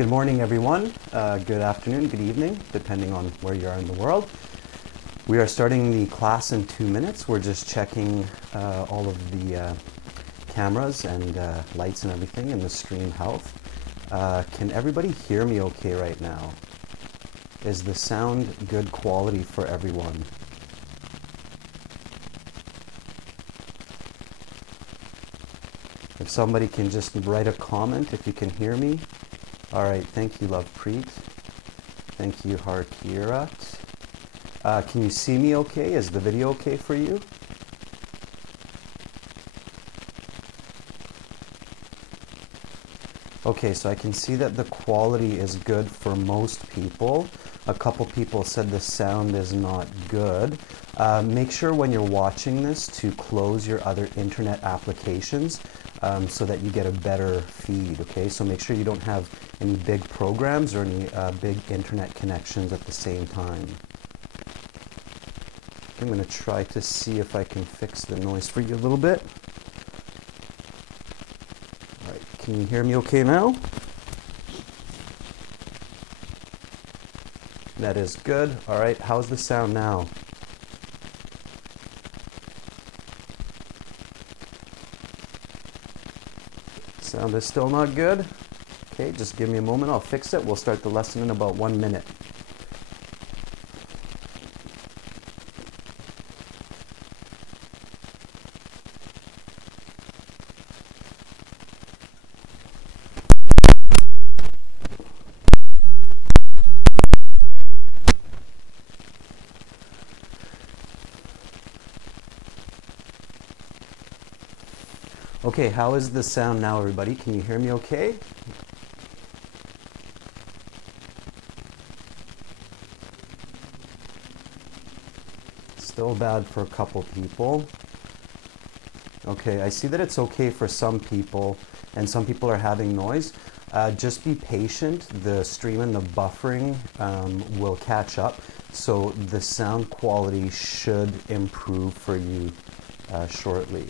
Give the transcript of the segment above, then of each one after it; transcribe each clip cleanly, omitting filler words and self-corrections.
Good morning, everyone. Good afternoon, good evening, depending on where you are in the world. We are starting the class in 2 minutes. We're just checking all of the cameras and lights and everything in the stream health. Can everybody hear me okay right now? Is the sound good quality for everyone? If somebody can just write a comment if you can hear me. All right, thank you, Lovepreet. Thank you, Harkirat. Can you see me okay? Is the video okay for you? Okay, so I can see that the quality is good for most people. A couple people said the sound is not good. Make sure when you're watching this to close your other internet applications so that you get a better feed, okay? So make sure you don't have any big programs or any big internet connections at the same time. I'm going to try to see if I can fix the noise for you a little bit. All right, can you hear me okay now? That is good. All right, how's the sound now? Sound is still not good? Okay, just give me a moment, I'll fix it. We'll start the lesson in about 1 minute. Okay, how is the sound now, everybody? Can you hear me okay? Still bad for a couple people. Okay, I see that it's okay for some people, and some people are having noise. Just be patient. The stream and the buffering will catch up, so the sound quality should improve for you shortly.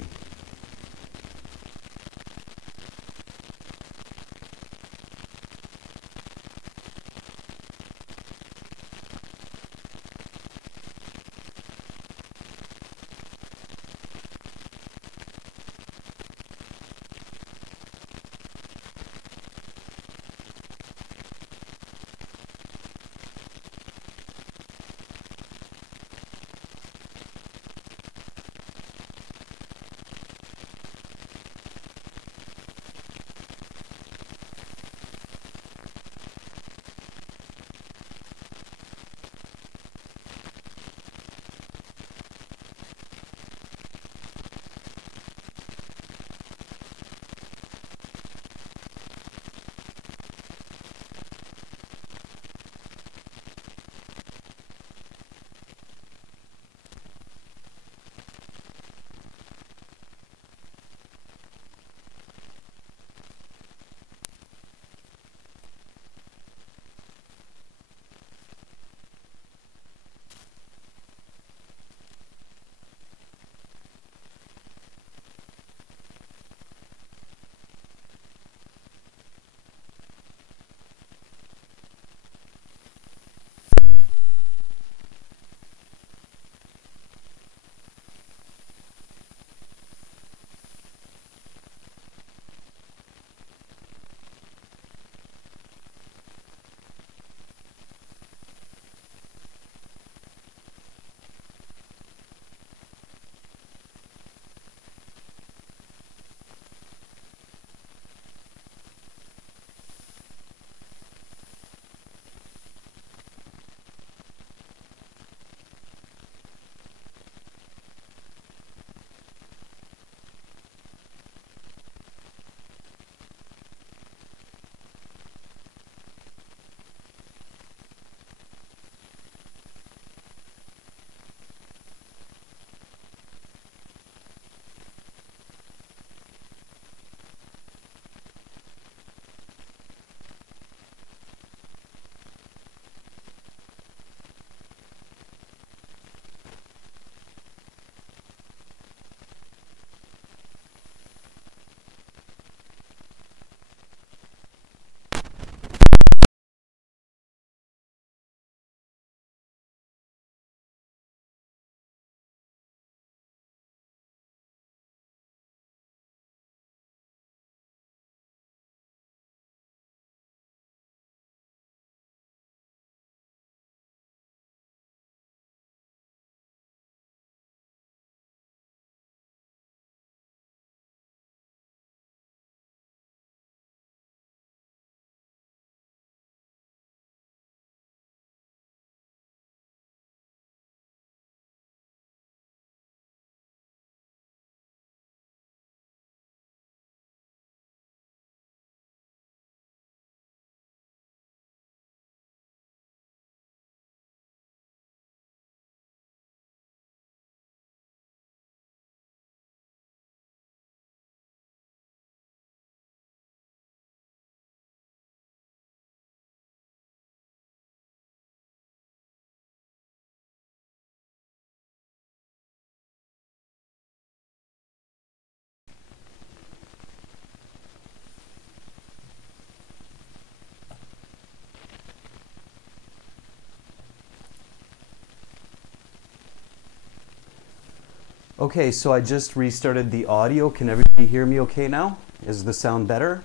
Okay, so I just restarted the audio. Can everybody hear me okay now? Is the sound better?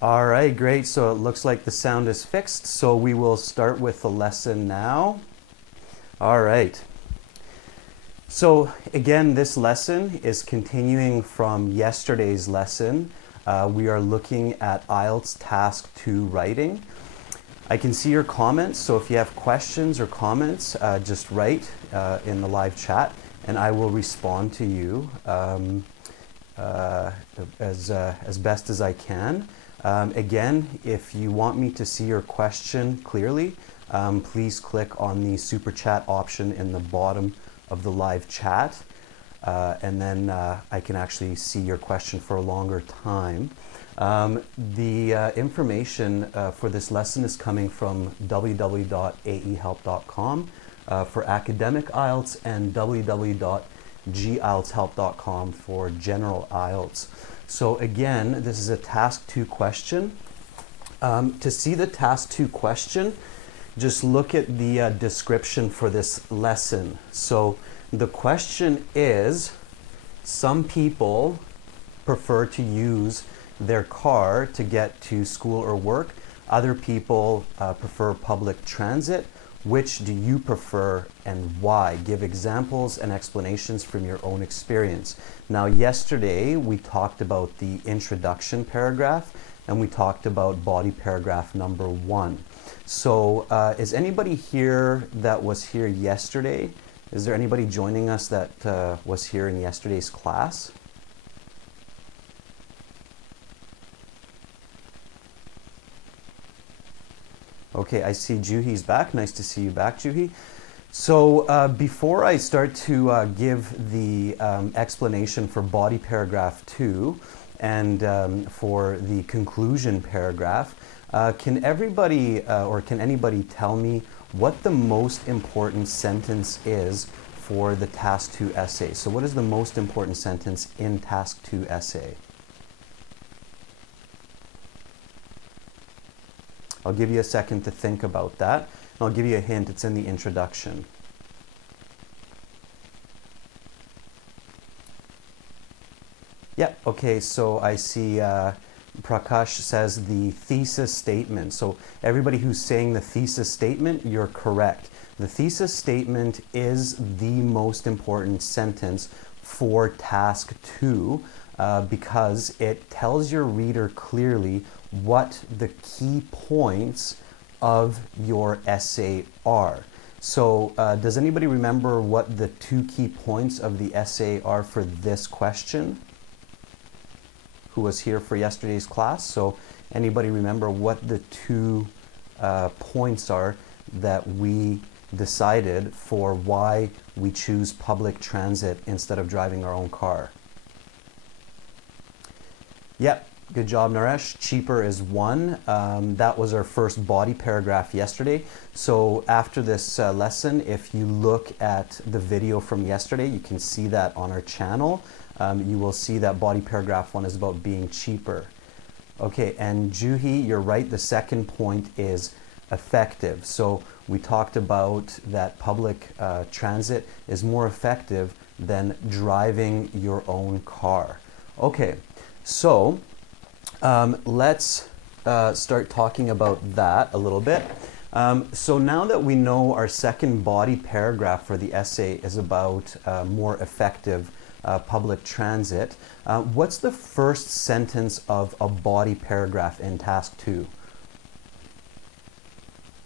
All right, great. So it looks like the sound is fixed. So we will start with the lesson now. All right. So again, this lesson is continuing from yesterday's lesson. We are looking at IELTS Task 2 Writing. I can see your comments, so if you have questions or comments, just write in the live chat and I will respond to you as best as I can. Again, if you want me to see your question clearly, please click on the super chat option in the bottom of the live chat, and then I can actually see your question for a longer time. The information for this lesson is coming from www.aehelp.com for academic IELTS and www.gieltshelp.com for general IELTS. So again, this is a task 2 question. To see the task 2 question, just look at the description for this lesson. So the question is, some people prefer to use their car to get to school or work. Other people prefer public transit. Which do you prefer and why? Give examples and explanations from your own experience. Now, yesterday we talked about the introduction paragraph and we talked about body paragraph number 1. So is anybody here that was here yesterday? Is there anybody joining us that was here in yesterday's class? Okay, I see Juhi's back. Nice to see you back, Juhi. So before I start to give the explanation for body paragraph 2 and for the conclusion paragraph, can everybody or can anybody tell me what the most important sentence is for the task 2 essay? So what is the most important sentence in task 2 essay? I'll give you a second to think about that. And I'll give you a hint. It's in the introduction. Yeah, okay, so I see Prakash says the thesis statement. So everybody who's saying the thesis statement, you're correct. The thesis statement is the most important sentence for task 2 because it tells your reader clearly what the key points of your essay are. So does anybody remember what the 2 key points of the essay are for this question? Who was here for yesterday's class? So anybody remember what the 2 points are that we decided for why we choose public transit instead of driving our own car? Yep. Good job, Naresh. Cheaper is 1. That was our first body paragraph yesterday. So after this lesson, if you look at the video from yesterday, you can see that on our channel. You will see that body paragraph 1 is about being cheaper. Okay, and Juhi, you're right. The second point is effective. So we talked about that public transit is more effective than driving your own car. Okay, so let's start talking about that a little bit. So now that we know our second body paragraph for the essay is about more effective public transit, what's the first sentence of a body paragraph in task 2?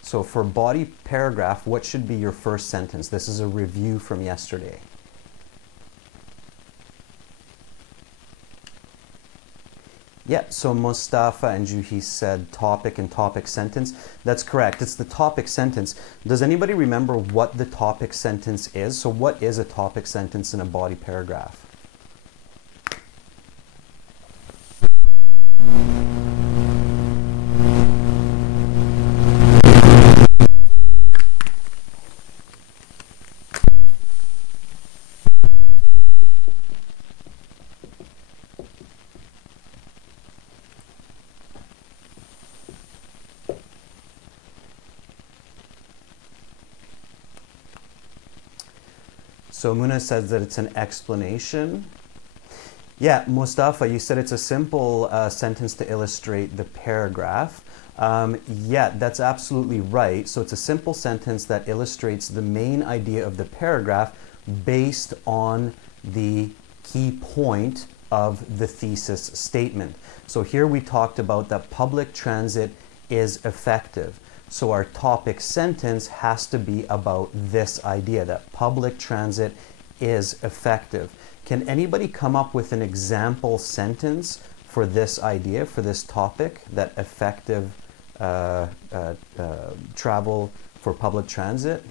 So for body paragraph, what should be your first sentence? This is a review from yesterday. Yeah, so Mustafa and Juhi said topic and topic sentence. That's correct. It's the topic sentence. Does anybody remember what the topic sentence is? So what is a topic sentence in a body paragraph? So Muna says that it's an explanation. Yeah, Mustafa, you said it's a simple sentence to illustrate the paragraph. Yeah, that's absolutely right. So it's a simple sentence that illustrates the main idea of the paragraph based on the key point of the thesis statement. So here we talked about that public transit is effective. So our topic sentence has to be about this idea that public transit is effective. Can anybody come up with an example sentence for this idea, for this topic, that effective travel for public transit?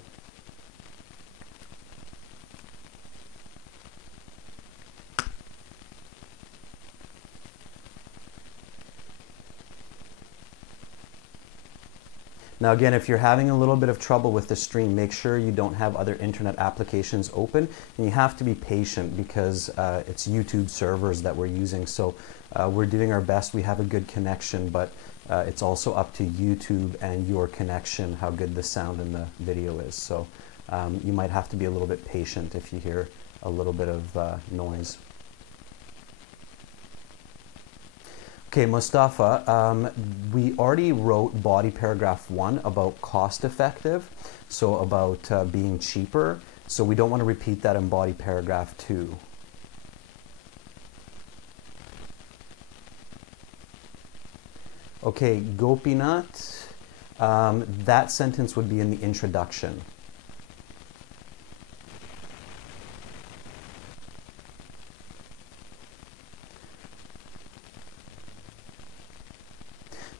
Now again, if you're having a little bit of trouble with the stream, make sure you don't have other internet applications open, and you have to be patient because it's YouTube servers that we're using. So we're doing our best. We have a good connection, but it's also up to YouTube and your connection, how good the sound in the video is. So you might have to be a little bit patient if you hear a little bit of noise. Okay, Mustafa, we already wrote body paragraph 1 about cost effective, so about being cheaper. So we don't want to repeat that in body paragraph 2. Okay, Gopinath, that sentence would be in the introduction.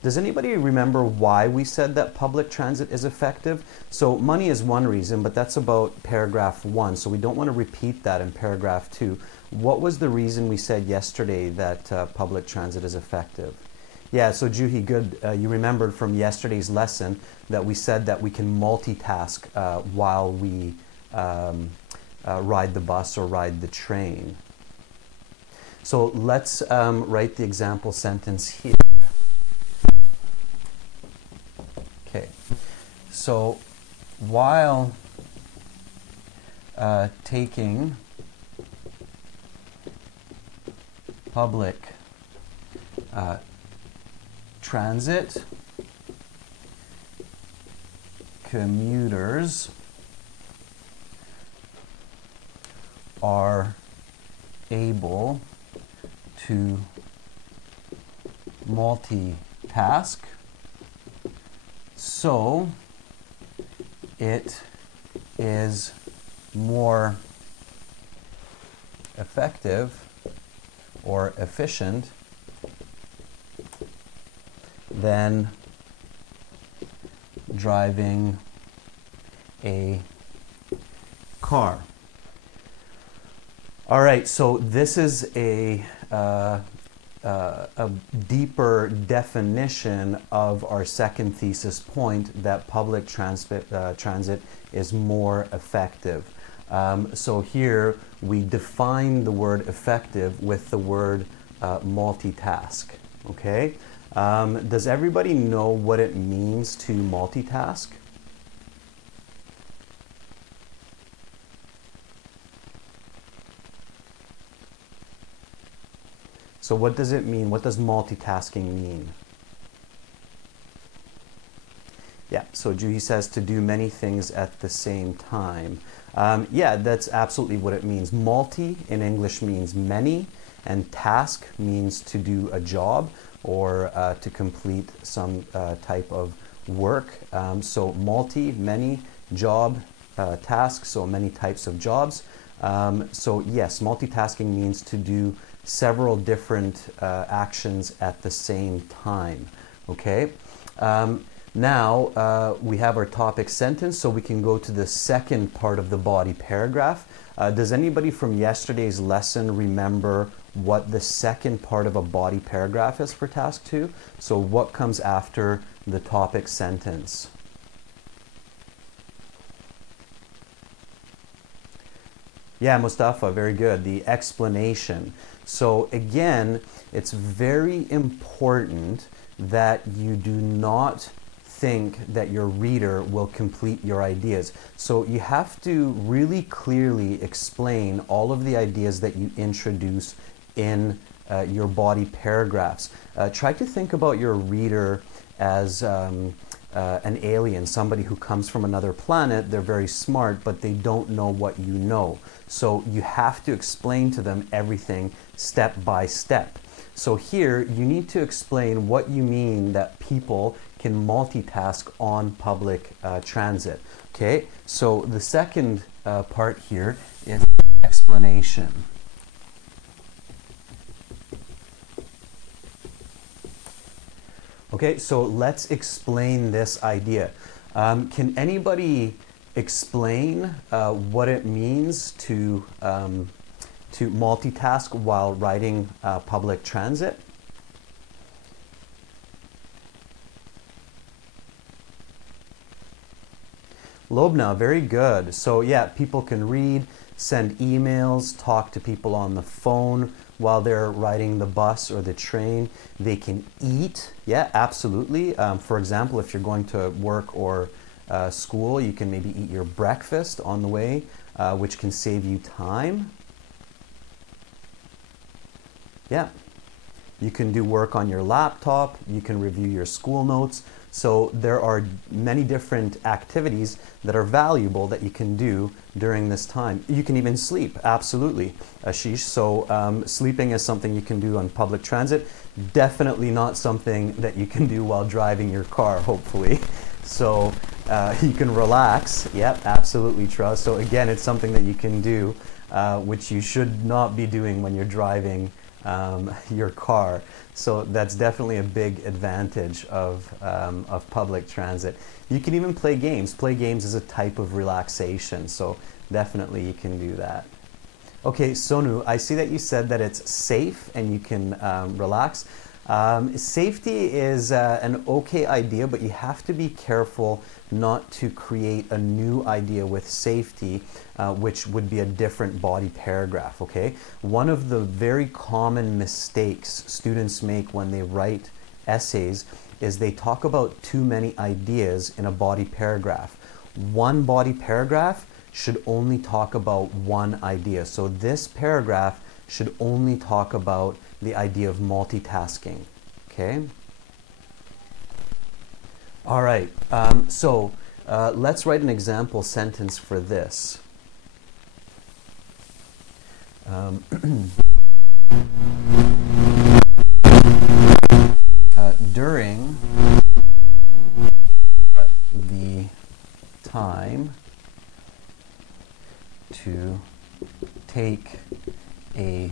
Does anybody remember why we said that public transit is effective? So money is one reason, but that's about paragraph 1. So we don't want to repeat that in paragraph 2. What was the reason we said yesterday that public transit is effective? Yeah, so Juhi, good. You remembered from yesterday's lesson that we said that we can multitask while we ride the bus or ride the train. So let's write the example sentence here. Okay, so while taking public transit, commuters are able to multitask. So it is more effective or efficient than driving a car. All right, so this is a deeper definition of our second thesis point, that public transit is more effective. So here we define the word effective with the word multitask. Okay? Does everybody know what it means to multitask? So what does it mean? What does multitasking mean? Yeah, so Juhi says to do many things at the same time. Yeah, that's absolutely what it means. Multi in English means many, and task means to do a job or to complete some type of work. So multi, many, job, task, so many types of jobs. So yes, multitasking means to do several different actions at the same time. Okay? Now we have our topic sentence, so we can go to the second part of the body paragraph. Does anybody from yesterday's lesson remember what the second part of a body paragraph is for task 2? So what comes after the topic sentence? Yeah, Mustafa, very good. The explanation. So again, it's very important that you do not think that your reader will complete your ideas. So you have to really clearly explain all of the ideas that you introduce in your body paragraphs. Try to think about your reader as an alien, somebody who comes from another planet. They're very smart, but they don't know what you know. So you have to explain to them everything step by step. So here you need to explain what you mean that people can multitask on public transit. Okay, so the second part here is explanation. Okay, so let's explain this idea. Can anybody explain what it means to multitask while riding public transit? Lobna, very good. So yeah, people can read, send emails, talk to people on the phone while they're riding the bus or the train. They can eat, yeah, absolutely. For example, if you're going to work or school, you can maybe eat your breakfast on the way, which can save you time. Yeah, you can do work on your laptop, you can review your school notes. So there are many different activities that are valuable that you can do during this time. You can even sleep, absolutely, Ashish. So sleeping is something you can do on public transit. Definitely not something that you can do while driving your car, hopefully. So you can relax. Yep, absolutely, trust. So again, it's something that you can do, which you should not be doing when you're driving your car. So that's definitely a big advantage of public transit. You can even play games. Play games is a type of relaxation, so definitely you can do that. Okay, Sonu, I see that you said that it's safe and you can relax. Safety is an okay idea, but you have to be careful not to create a new idea with safety, which would be a different body paragraph, okay? One of the very common mistakes students make when they write essays is they talk about too many ideas in a body paragraph. One body paragraph should only talk about one idea. So this paragraph should only talk about the idea of multitasking, okay? All right, so let's write an example sentence for this. During the time to take a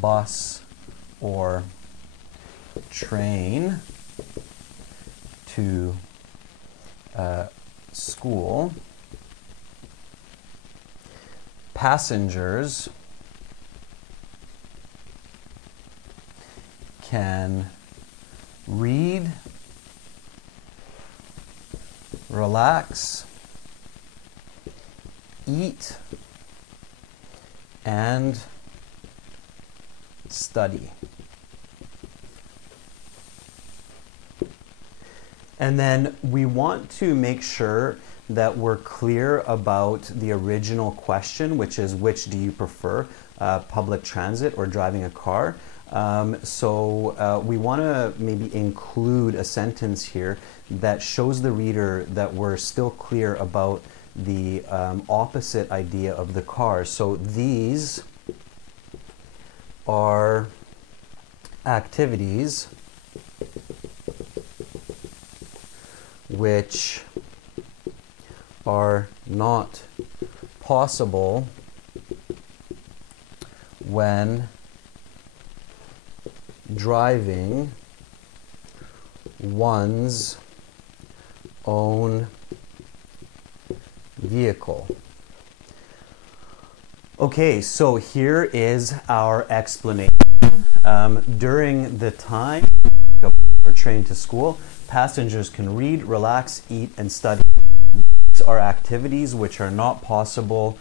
bus or train to school, passengers can read, relax, eat, and study. And then we want to make sure that we're clear about the original question, which is which do you prefer, public transit or driving a car? So we want to maybe include a sentence here that shows the reader that we're still clear about the opposite idea of the car. So these are activities which are not possible when driving one's own vehicle. Okay, so here is our explanation. During the time or train to school, passengers can read, relax, eat, and study. These are activities which are not possible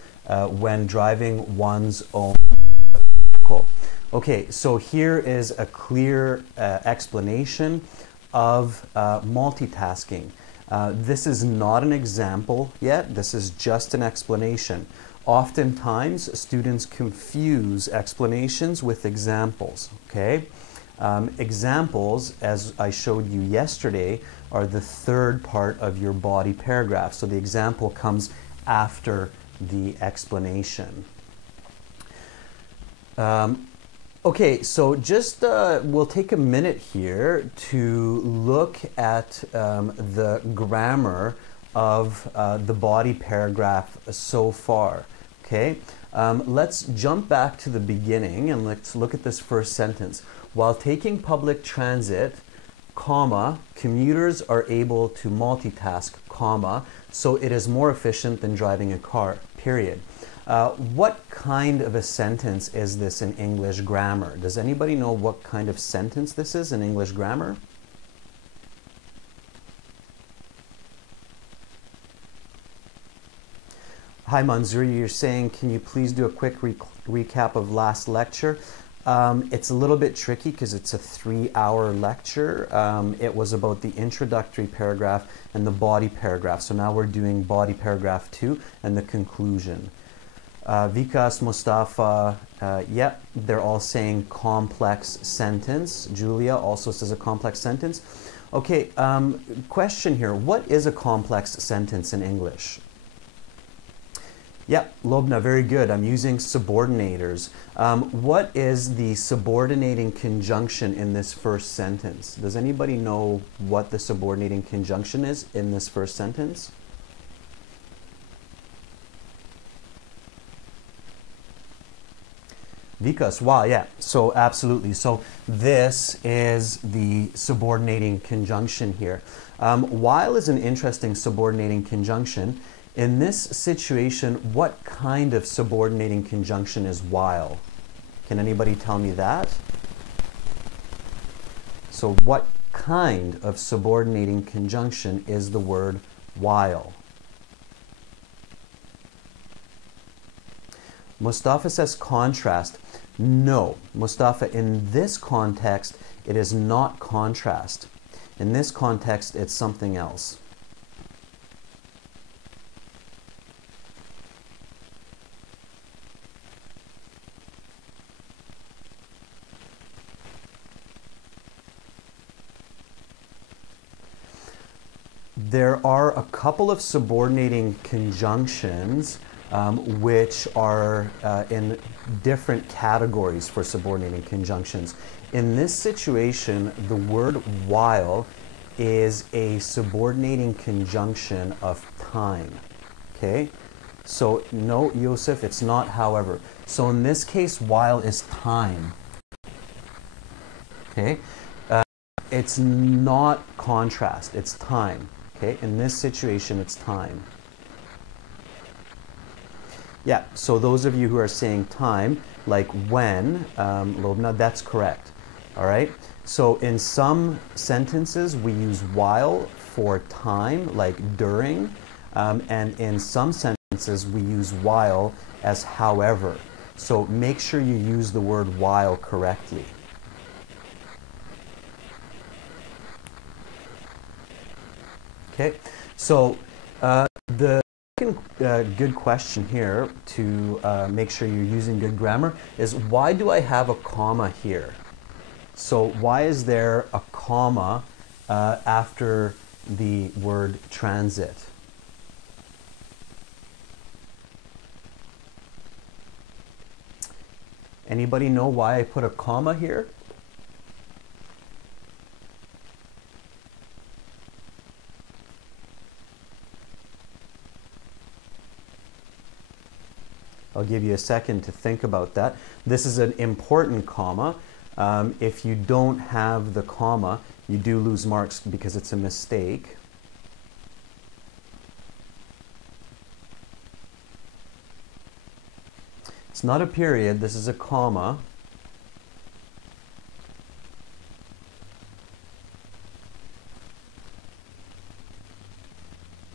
when driving one's own vehicle. Okay, so here is a clear explanation of multitasking. This is not an example yet, this is just an explanation. Oftentimes, students confuse explanations with examples, okay? Examples, as I showed you yesterday, are the third part of your body paragraph. So the example comes after the explanation. Okay, so just we'll take a minute here to look at the grammar of the body paragraph so far. Okay, let's jump back to the beginning and let's look at this first sentence. While taking public transit, comma, commuters are able to multitask, comma, so it is more efficient than driving a car, period. What kind of a sentence is this in English grammar? Does anybody know what kind of sentence this is in English grammar? Hi Manzoor, you're saying, can you please do a quick recap of last lecture? It's a little bit tricky because it's a 3-hour lecture. It was about the introductory paragraph and the body paragraph. So now we're doing body paragraph 2 and the conclusion. Vikas, Mustafa, yep, they're all saying complex sentence. Julia also says a complex sentence. Okay, question here. What is a complex sentence in English? Yep, Lobna, very good. I'm using subordinators. What is the subordinating conjunction in this first sentence? Does anybody know what the subordinating conjunction is in this first sentence? Vikas, wow, yeah, so absolutely. So this is the subordinating conjunction here. While is an interesting subordinating conjunction. In this situation, what kind of subordinating conjunction is while? Can anybody tell me that? So what kind of subordinating conjunction is the word while? Mustafa says contrast. No, Mustafa, in this context, it is not contrast. In this context, it's something else. There are a couple of subordinating conjunctions which are in different categories for subordinating conjunctions. In this situation, the word while is a subordinating conjunction of time. Okay? So no, Yosef, it's not however. So in this case, while is time. Okay? It's not contrast, it's time. Okay, in this situation, it's time. Yeah, so those of you who are saying time, like when, Lobna, that's correct. All right, so in some sentences, we use while for time, like during, and in some sentences, we use while as however. So make sure you use the word while correctly. Okay, so the second good question here to make sure you're using good grammar is why do I have a comma here? So why is there a comma after the word transit? Anybody know why I put a comma here? I'll give you a second to think about that. This is an important comma. If you don't have the comma, you do lose marks because it's a mistake. It's not a period, this is a comma.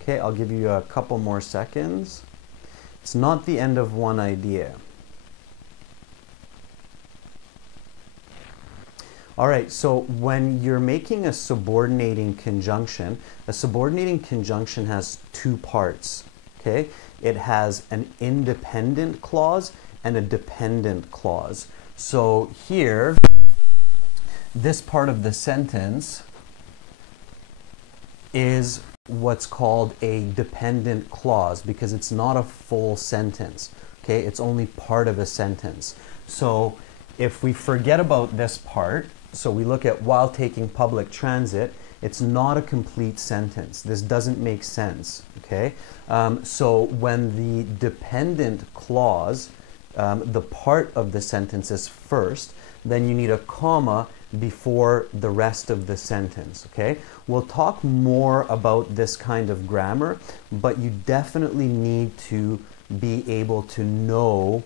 Okay, I'll give you a couple more seconds. It's not the end of one idea. All right, so when you're making a subordinating conjunction has two parts, okay? It has an independent clause and a dependent clause. So here, this part of the sentence is what's called a dependent clause because it's not a full sentence, okay? It's only part of a sentence. So if we forget about this part, so we look at while taking public transit, it's not a complete sentence. This doesn't make sense, okay? So when the dependent clause, the part of the sentence is first, then you need a comma before the rest of the sentence, okay? We'll talk more about this kind of grammar, but you definitely need to be able to know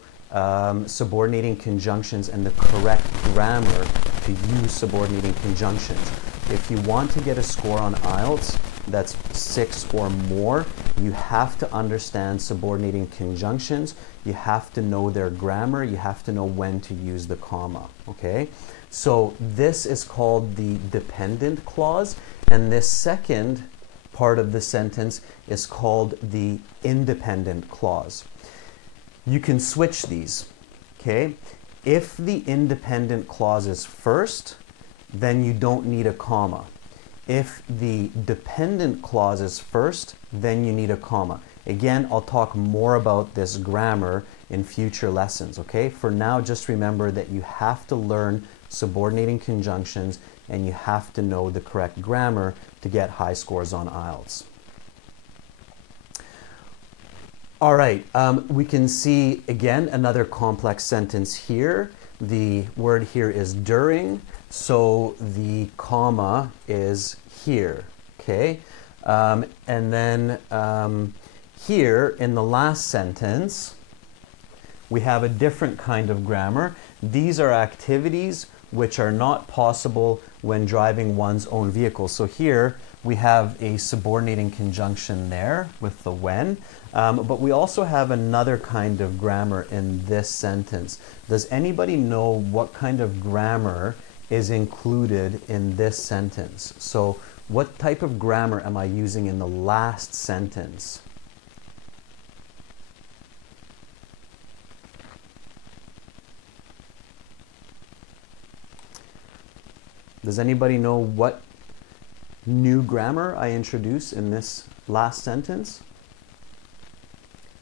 subordinating conjunctions and the correct grammar to use subordinating conjunctions. If you want to get a score on IELTS that's 6 or more, you have to understand subordinating conjunctions, you have to know their grammar, you have to know when to use the comma, okay? So this is called the dependent clause, and this second part of the sentence is called the independent clause. You can switch these, okay? If the independent clause is first, then you don't need a comma. If the dependent clause is first, then you need a comma. Again, I'll talk more about this grammar in future lessons, okay? For now, just remember that you have to learn subordinating conjunctions and you have to know the correct grammar to get high scores on IELTS. All right, we can see again another complex sentence here. The word here is during, so the comma is here, okay? And then here in the last sentence, we have a different kind of grammar. These are activities which are not possible when driving one's own vehicle. So here we have a subordinating conjunction there with the when, but we also have another kind of grammar in this sentence. Does anybody know what kind of grammar is included in this sentence? So what type of grammar am I using in the last sentence? Does anybody know what new grammar I introduce in this last sentence?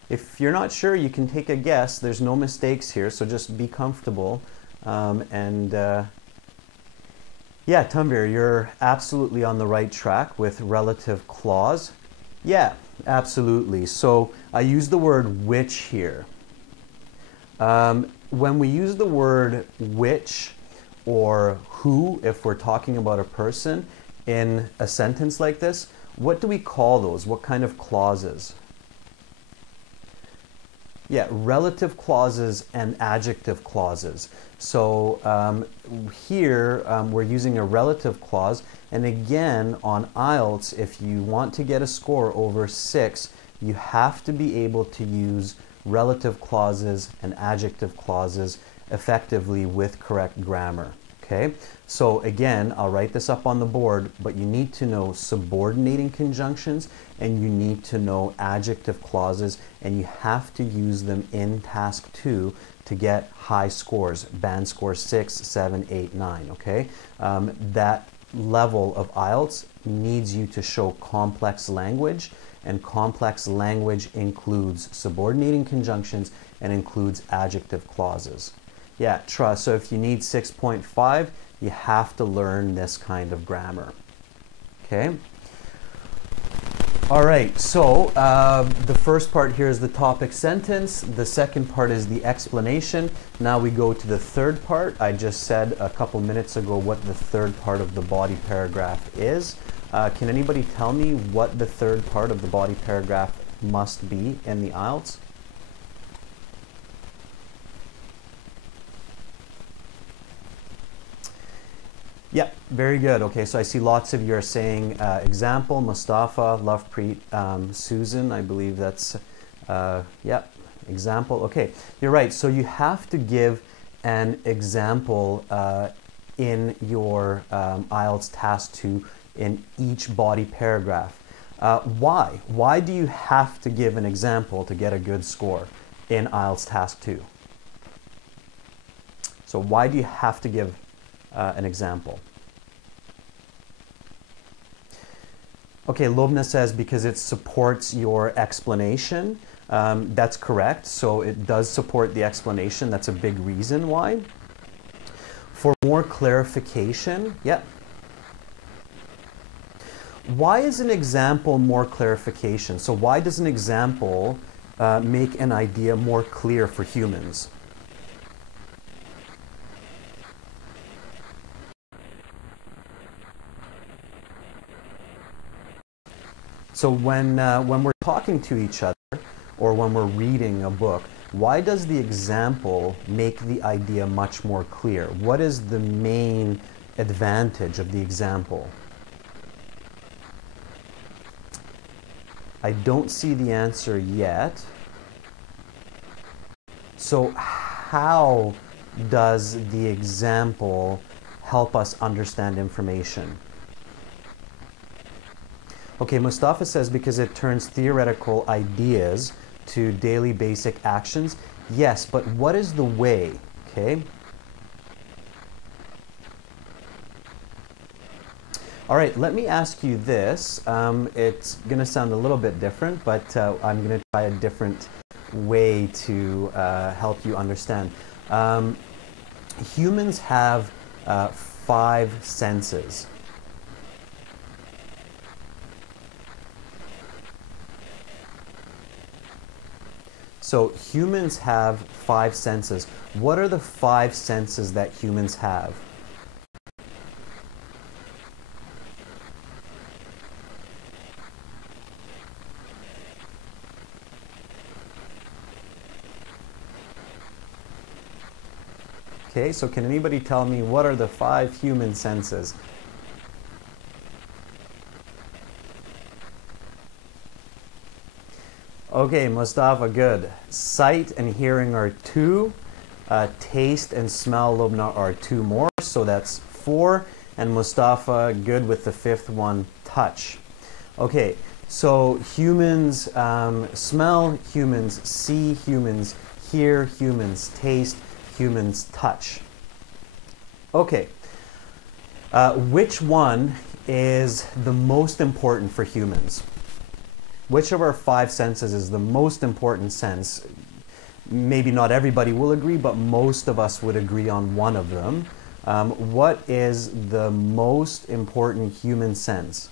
If you're not sure, you can take a guess. There's no mistakes here, so just be comfortable. Yeah, Tanvir, you're absolutely on the right track with relative clause. Yeah, absolutely. So I use the word which here. When we use the word which or who, if we're talking about a person in a sentence like this, what do we call those? What kind of clauses? Yeah, relative clauses and adjective clauses. So here we're using a relative clause, and again on IELTS, if you want to get a score over 6, you have to be able to use relative clauses and adjective clauses effectively with correct grammar. Okay, so again, I'll write this up on the board, but you need to know subordinating conjunctions and you need to know adjective clauses, and you have to use them in task 2 to get high scores, band score 6, 7, 8, 9, okay? That level of IELTS needs you to show complex language, and complex language includes subordinating conjunctions and includes adjective clauses. Yeah, trust. So if you need 6.5, you have to learn this kind of grammar. Okay? All right, so the first part here is the topic sentence. The second part is the explanation. Now we go to the third part. I just said a couple minutes ago what the third part of the body paragraph is. Can anybody tell me what the third part of the body paragraph must be in the IELTS? Yeah, very good. Okay, so I see lots of you are saying example, Mustafa, Lovepreet, Susan, I believe that's, yeah, example. Okay, you're right. So you have to give an example in your IELTS Task 2 in each body paragraph. Why? Why do you have to give an example to get a good score in IELTS Task 2? So why do you have to give an example? Okay, Lobna says because it supports your explanation. That's correct. So it does support the explanation. That's a big reason why. For more clarification, yeah. Why is an example more clarification? So why does an example make an idea more clear for humans? So when we're talking to each other or when we're reading a book, why does the example make the idea much more clear? What is the main advantage of the example? I don't see the answer yet. So how does the example help us understand information? Okay, Mustafa says because it turns theoretical ideas to daily basic actions. Yes, but what is the way? Okay. All right, let me ask you this. It's going to sound a little bit different, but I'm going to try a different way to help you understand. Humans have 5 senses. So humans have 5 senses. What are the 5 senses that humans have? Okay, so can anybody tell me what are the 5 human senses? Okay, Mustafa, good. Sight and hearing are 2. Taste and smell, Lubna, are 2 more, so that's 4. And Mustafa, good with the 5th one, touch. Okay, so humans smell, humans see, humans hear, humans taste, humans touch. Okay, which one is the most important for humans? Which of our 5 senses is the most important sense? Maybe not everybody will agree, but most of us would agree on one of them. What is the most important human sense?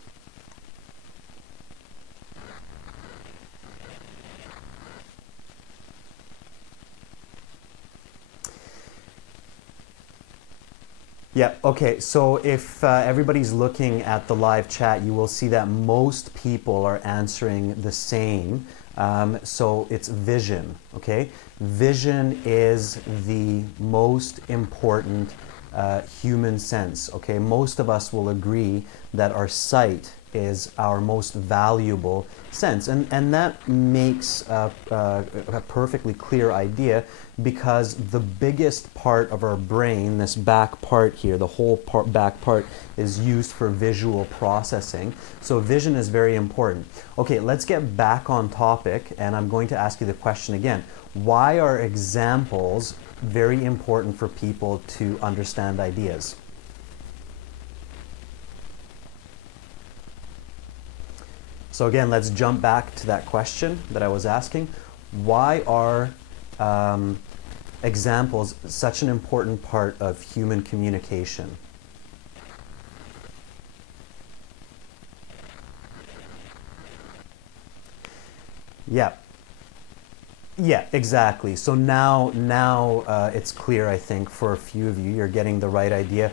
Yeah, okay, so if everybody's looking at the live chat, you will see that most people are answering the same. So it's vision, okay? Vision is the most important human sense, okay? Most of us will agree that our sight is our most valuable sense. And that makes a perfectly clear idea because the biggest part of our brain, this back part here, the whole back part is used for visual processing. So vision is very important. Okay, let's get back on topic and I'm going to ask you the question again. Why are examples very important for people to understand ideas? So again, let's jump back to that question that I was asking. Why are examples such an important part of human communication? Yeah. Yeah, exactly. So now it's clear, I think, for a few of you, you're getting the right idea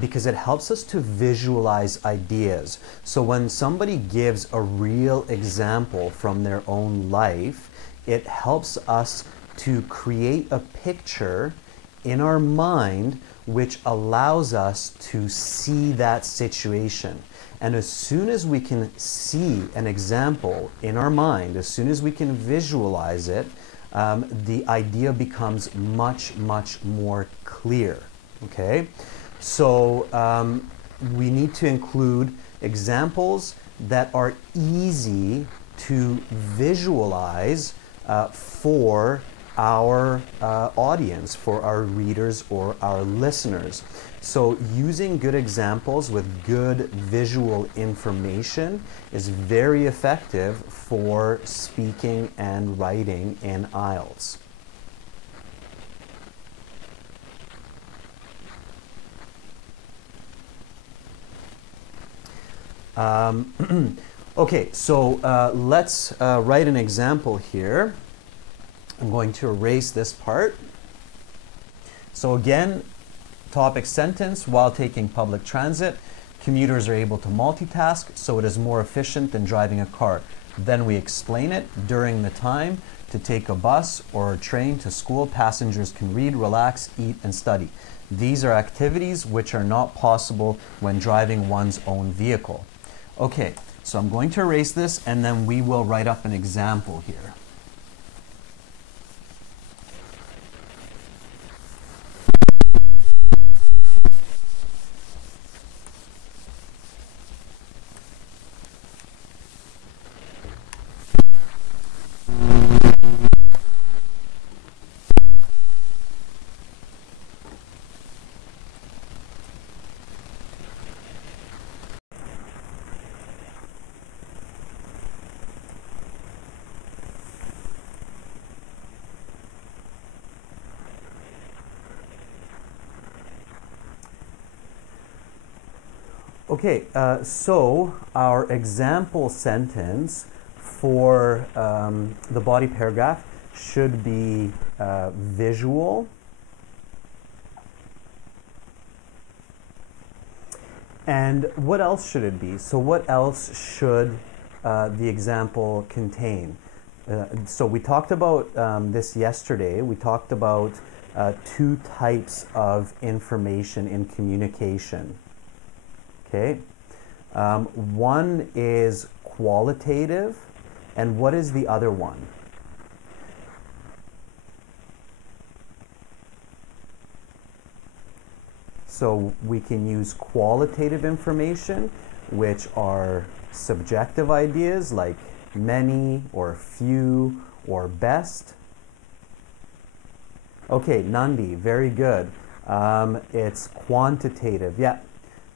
because it helps us to visualize ideas. So when somebody gives a real example from their own life, it helps us to create a picture in our mind which allows us to see that situation. And as soon as we can see an example in our mind, as soon as we can visualize it, the idea becomes much, much more clear, okay? So we need to include examples that are easy to visualize for our audience, for our readers or our listeners. So using good examples with good visual information is very effective for speaking and writing in IELTS. Okay, so let's write an example here. I'm going to erase this part. So again, topic sentence: while taking public transit, commuters are able to multitask, so it is more efficient than driving a car. Then we explain it. During the time to take a bus or a train to school, passengers can read, relax, eat, and study. These are activities which are not possible when driving one's own vehicle. Okay, so I'm going to erase this and then we will write up an example here. Okay, so our example sentence for the body paragraph should be visual. And what else should it be? So what else should the example contain? So we talked about this yesterday. We talked about two types of information in communication. Okay, one is qualitative, and what is the other one? So we can use qualitative information, which are subjective ideas like many or few or best. Okay, Nandi, very good. It's quantitative, yeah.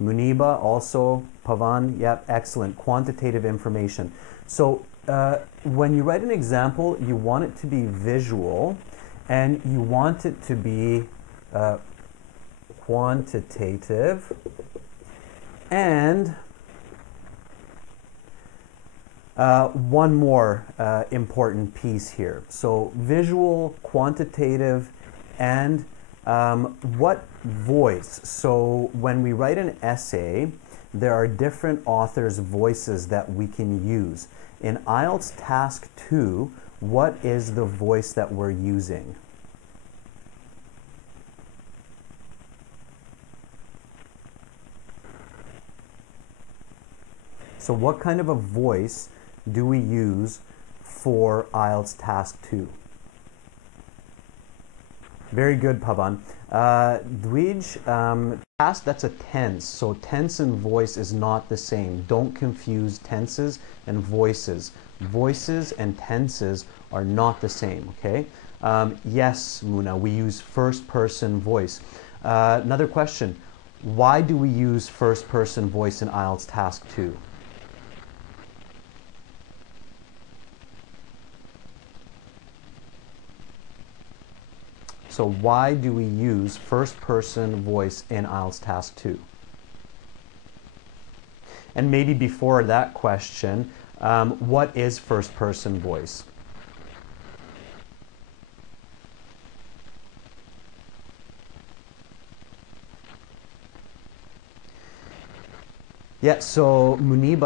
Muniba also, Pavan, yep, excellent. Quantitative information. So when you write an example, you want it to be visual and you want it to be quantitative. And one more important piece here. So visual, quantitative, and what voice? So when we write an essay, there are different authors' voices that we can use. In IELTS Task 2, what is the voice that we're using? So what kind of a voice do we use for IELTS Task 2? Very good, Pavan. Dwij, task, that's a tense. So tense and voice is not the same. Don't confuse tenses and voices. Voices and tenses are not the same, okay? Yes, Muna, we use first-person voice. Another question. Why do we use first-person voice in IELTS Task 2? So why do we use first-person voice in IELTS Task 2? And maybe before that question, what is first-person voice? Yeah, so Muniba,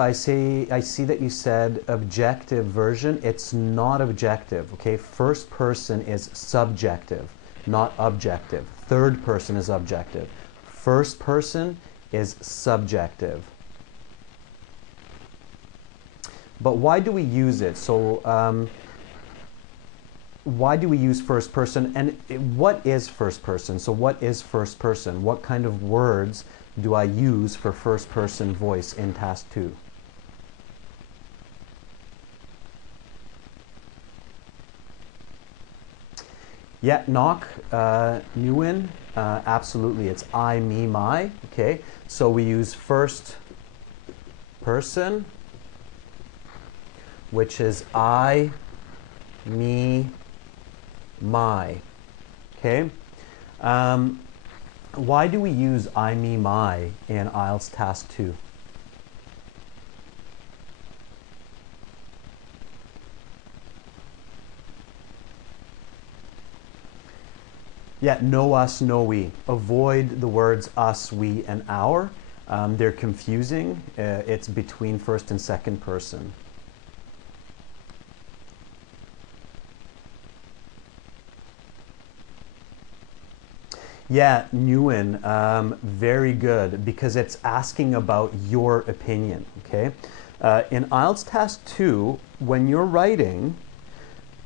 I see that you said objective version. It's not objective, okay? First person is subjective, not objective. Third person is objective. First person is subjective. But why do we use it? So why do we use first person, and what is first person? So what is first person? What kind of words do I use for first person voice in task 2? Yeah, knock, Nguyen, absolutely. It's I, me, my. Okay, so we use first person, which is I, me, my. Okay. Why do we use I, me, my in IELTS Task 2? Yeah, no us, no we. Avoid the words us, we, and our. They're confusing. It's between first and second person. Yeah, Nguyen, very good, because it's asking about your opinion, okay? In IELTS Task 2, when you're writing,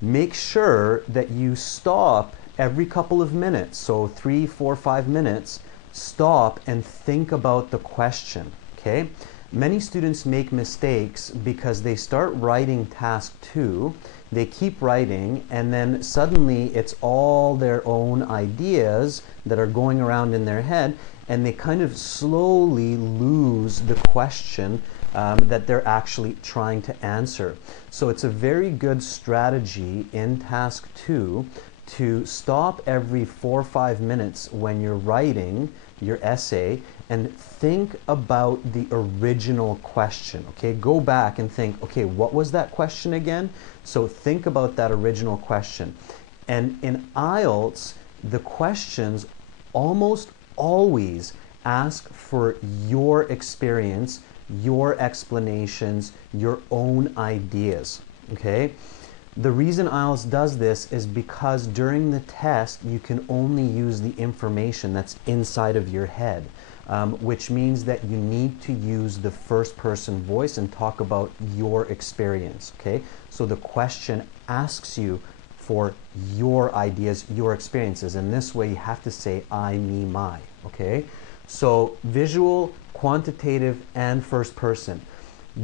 make sure that you stop every couple of minutes, so 3, 4, 5 minutes, stop and think about the question, okay? Many students make mistakes because they start writing task 2, they keep writing, and then suddenly it's all their own ideas that are going around in their head, and they kind of slowly lose the question that they're actually trying to answer. So it's a very good strategy in task 2 to stop every 4 or 5 minutes when you're writing your essay and think about the original question, okay? Go back and think, okay, what was that question again? So think about that original question. And in IELTS, the questions almost always ask for your experience, your explanations, your own ideas, okay? The reason IELTS does this is because during the test, you can only use the information that's inside of your head, which means that you need to use the first person voice and talk about your experience, okay? So the question asks you for your ideas, your experiences, and this way you have to say I, me, my, okay? So visual, quantitative, and first person.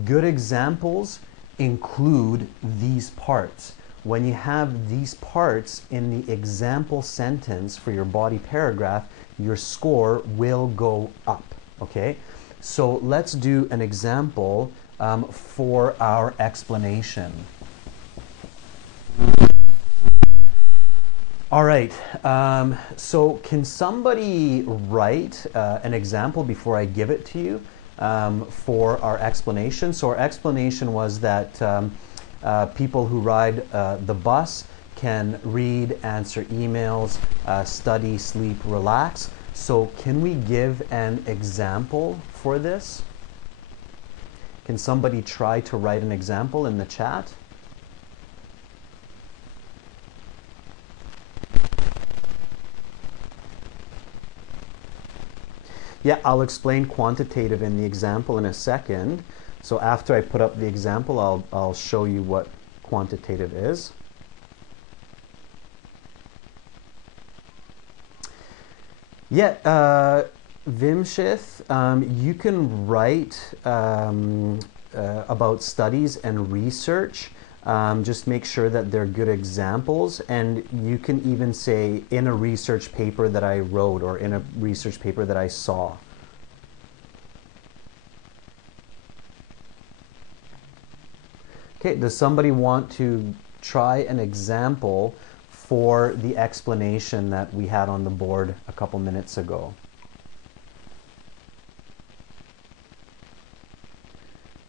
Good examples include these parts. When you have these parts in the example sentence for your body paragraph, your score will go up, okay? So let's do an example for our explanation. All right, so can somebody write an example before I give it to you? For our explanation. So our explanation was that people who ride the bus can read, answer emails, study, sleep, relax. So can we give an example for this? Can somebody try to write an example in the chat? Yeah, I'll explain quantitative in the example in a second. So after I put up the example, I'll show you what quantitative is. Yeah, Vimshith, you can write about studies and research. Just make sure that they're good examples, and you can even say in a research paper that I wrote or in a research paper that I saw. Okay, does somebody want to try an example for the explanation that we had on the board a couple minutes ago?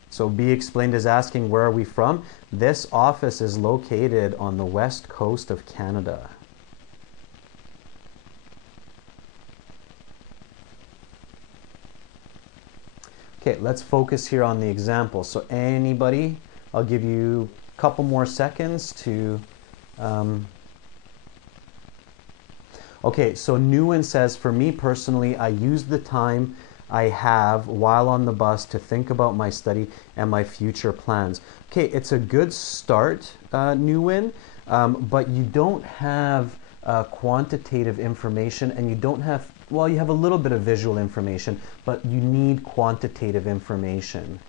So Be Explained is asking, where are we from? This office is located on the west coast of Canada. Okay, let's focus here on the example. So anybody, I'll give you a couple more seconds to... Okay, so Nguyen says, for me personally, I use the time I have while on the bus to think about my study and my future plans. Okay, it's a good start, Nguyen. but you don't have quantitative information, and you don't have, well, you have a little bit of visual information, but you need quantitative information.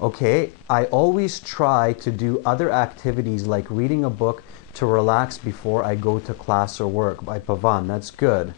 Okay, I always try to do other activities like reading a book to relax before I go to class or work. By Pavan, that's good.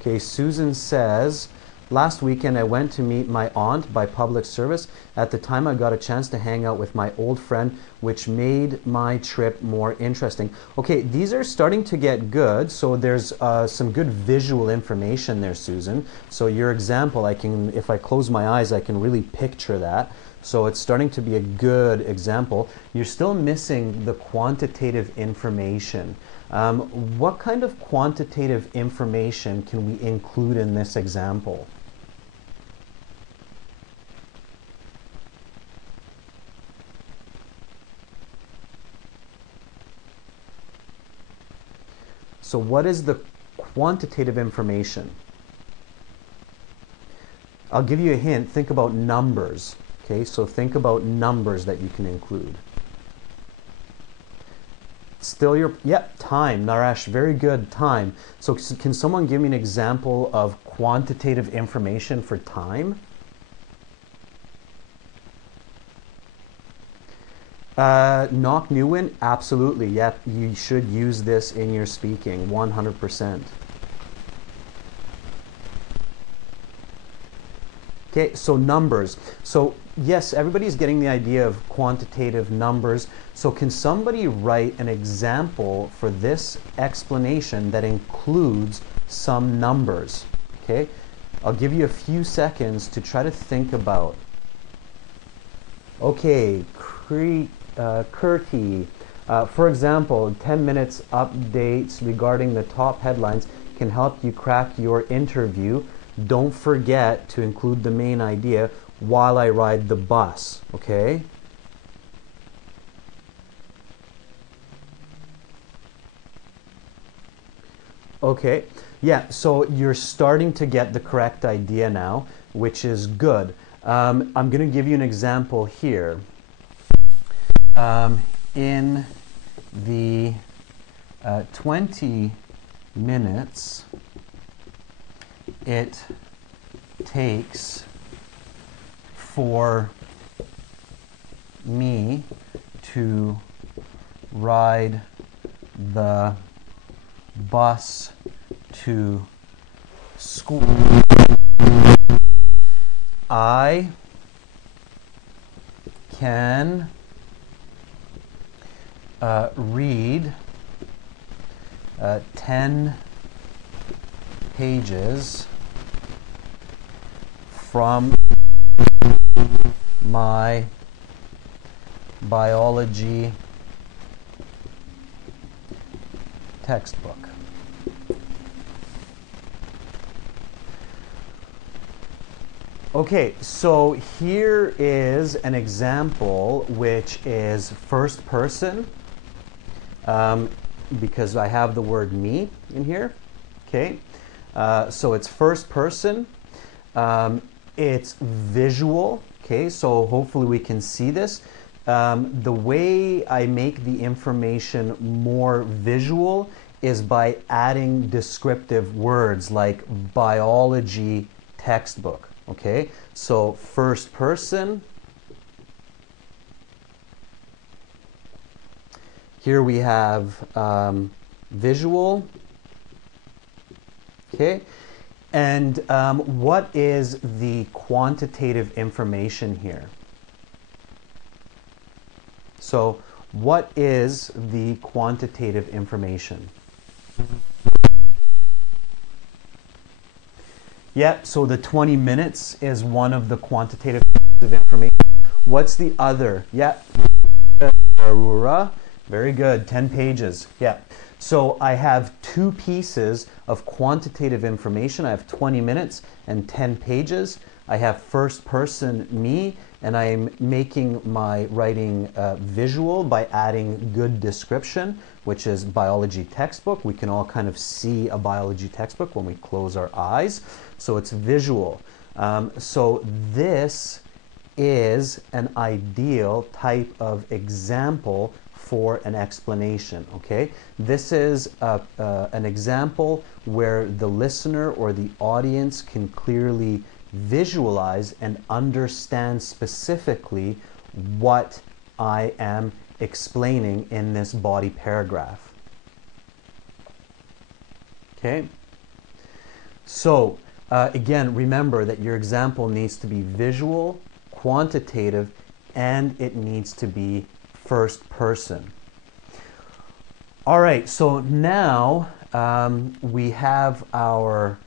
Okay, Susan says, last weekend I went to meet my aunt by public service. At the time I got a chance to hang out with my old friend, which made my trip more interesting. Okay, these are starting to get good. So there's some good visual information there, Susan. So your example, if I close my eyes, I can really picture that. So it's starting to be a good example. You're still missing the quantitative information. What kind of quantitative information can we include in this example? So what is the quantitative information? I'll give you a hint. Think about numbers. Okay, so think about numbers that you can include. Still time, Naresh, very good, time. So can someone give me an example of quantitative information for time? Knock Newin, absolutely, yep, you should use this in your speaking, 100%. Okay, so numbers. So yes, everybody's getting the idea of quantitative numbers. So can somebody write an example for this explanation that includes some numbers? Okay, I'll give you a few seconds to try to think about. Okay, Kurti, for example, 10 minutes updates regarding the top headlines can help you crack your interview. Don't forget to include the main idea while I ride the bus, okay? Okay, yeah, so you're starting to get the correct idea now, which is good. I'm going to give you an example here. In the 20 minutes it takes for me to ride the bus to school, I can read 10 pages from my biology textbook. Okay, so here is an example which is first person, because I have the word me in here. Okay, so it's first person. It's visual. Okay, so hopefully we can see this. The way I make the information more visual is by adding descriptive words like biology textbook. Okay, so first person. Here we have visual. Okay, and what is the quantitative information here? So what is the quantitative information? Yeah, so the 20 minutes is one of the quantitative information. What's the other? Yeah, Arura. Very good, 10 pages. Yeah, so I have two pieces of quantitative information. I have 20 minutes and 10 pages. I have first person me and I'm making my writing visual by adding good description, which is biology textbook. We can all kind of see a biology textbook when we close our eyes. So it's visual. So this is an ideal type of example for an explanation, okay? This is an example where the listener or the audience can clearly visualize and understand specifically what I am explaining in this body paragraph. Okay? So, again, remember that your example needs to be visual, quantitative, and it needs to be first person. All right, so now we have our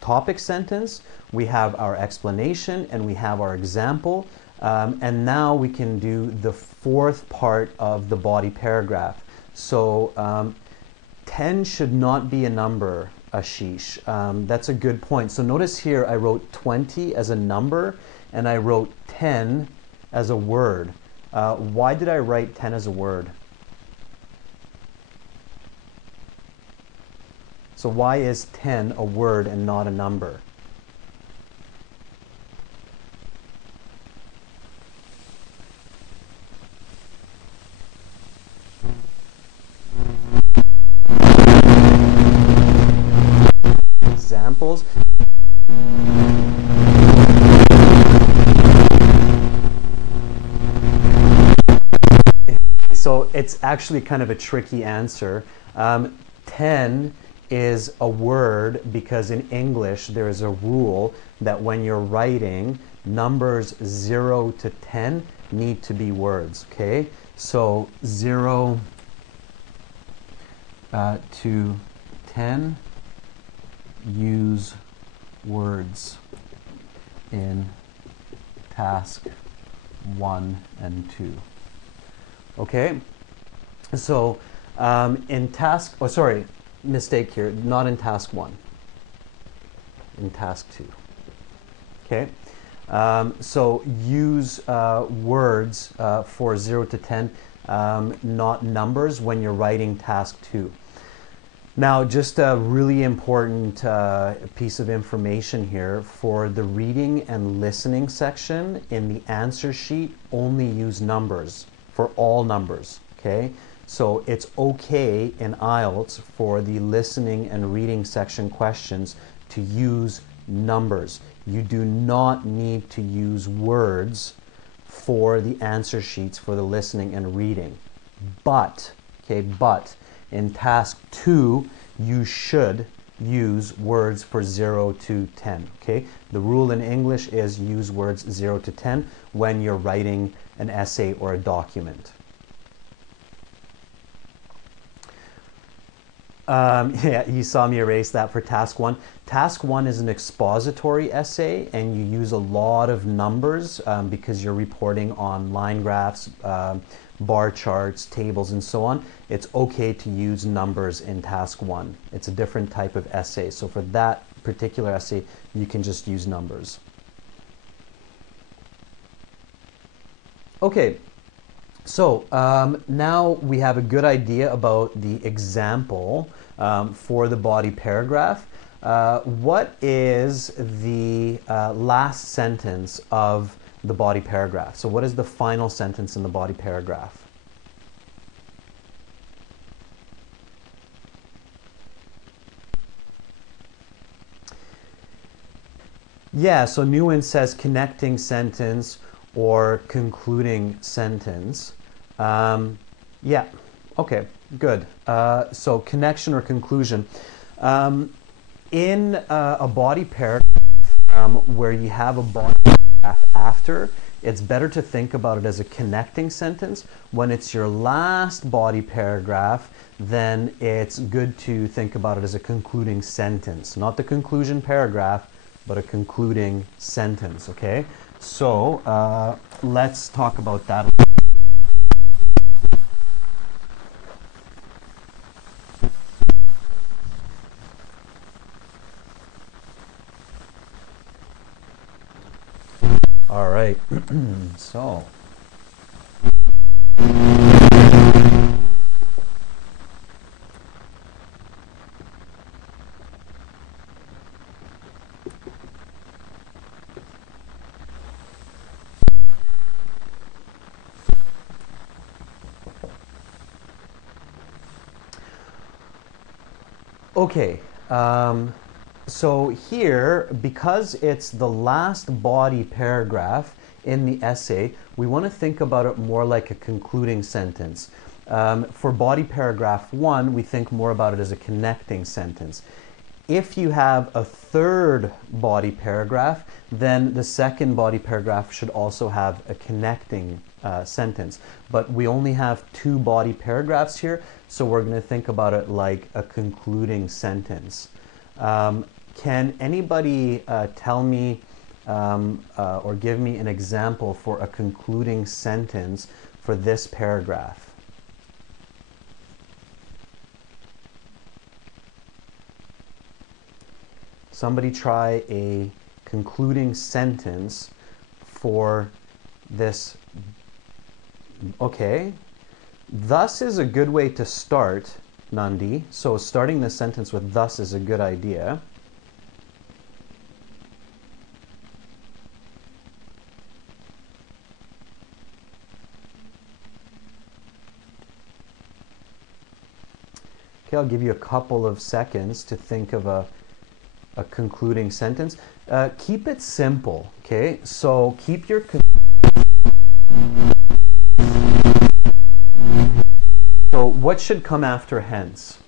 topic sentence, we have our explanation, and we have our example. And now we can do the fourth part of the body paragraph. So 10 should not be a number, Ashish. That's a good point. So notice here I wrote 20 as a number and I wrote 10 as a word. Why did I write 10 as a word? So why is 10 a word and not a number? Examples. So it's actually kind of a tricky answer. 10 is a word because in English there is a rule that when you're writing, numbers 0 to 10 need to be words, okay? So 0 to 10, use words in task 1 and 2. Okay, so in task, oh sorry, mistake here, not in task 1, in task 2. Okay, so use words for 0 to 10, not numbers when you're writing task 2. Now, just a really important piece of information here for the reading and listening section in the answer sheet, only use numbers for all numbers, okay? So it's okay in IELTS for the listening and reading section questions to use numbers. You do not need to use words for the answer sheets for the listening and reading. But, okay, but in task 2, you should use words for 0 to 10, okay? The rule in English is use words 0 to 10 when you're writing an essay or a document. Yeah, you saw me erase that for task 1. Task 1 is an expository essay and you use a lot of numbers because you're reporting on line graphs, bar charts, tables, and so on. It's okay to use numbers in task 1. It's a different type of essay. So for that particular essay, you can just use numbers. Okay, so now we have a good idea about the example for the body paragraph. What is the last sentence of the body paragraph? So what is the final sentence in the body paragraph? Yeah, so Nguyen says connecting sentence or concluding sentence. Yeah, okay, good. So connection or conclusion. In a body paragraph where you have a body paragraph after, it's better to think about it as a connecting sentence. When it's your last body paragraph, then it's good to think about it as a concluding sentence. Not the conclusion paragraph, but a concluding sentence, okay? So let's talk about that. All right. So, okay, so here, because it's the last body paragraph in the essay, we want to think about it more like a concluding sentence. For body paragraph 1, we think more about it as a connecting sentence. If you have a third body paragraph, then the second body paragraph should also have a connecting sentence. But we only have 2 body paragraphs here, so we're going to think about it like a concluding sentence. Can anybody tell me or give me an example for a concluding sentence for this paragraph? Somebody try a concluding sentence for this. Okay. Thus is a good way to start, Nandi. So starting the sentence with thus is a good idea. Okay, I'll give you a couple of seconds to think of a concluding sentence. Keep it simple, okay? So keep your... So what should come after hence?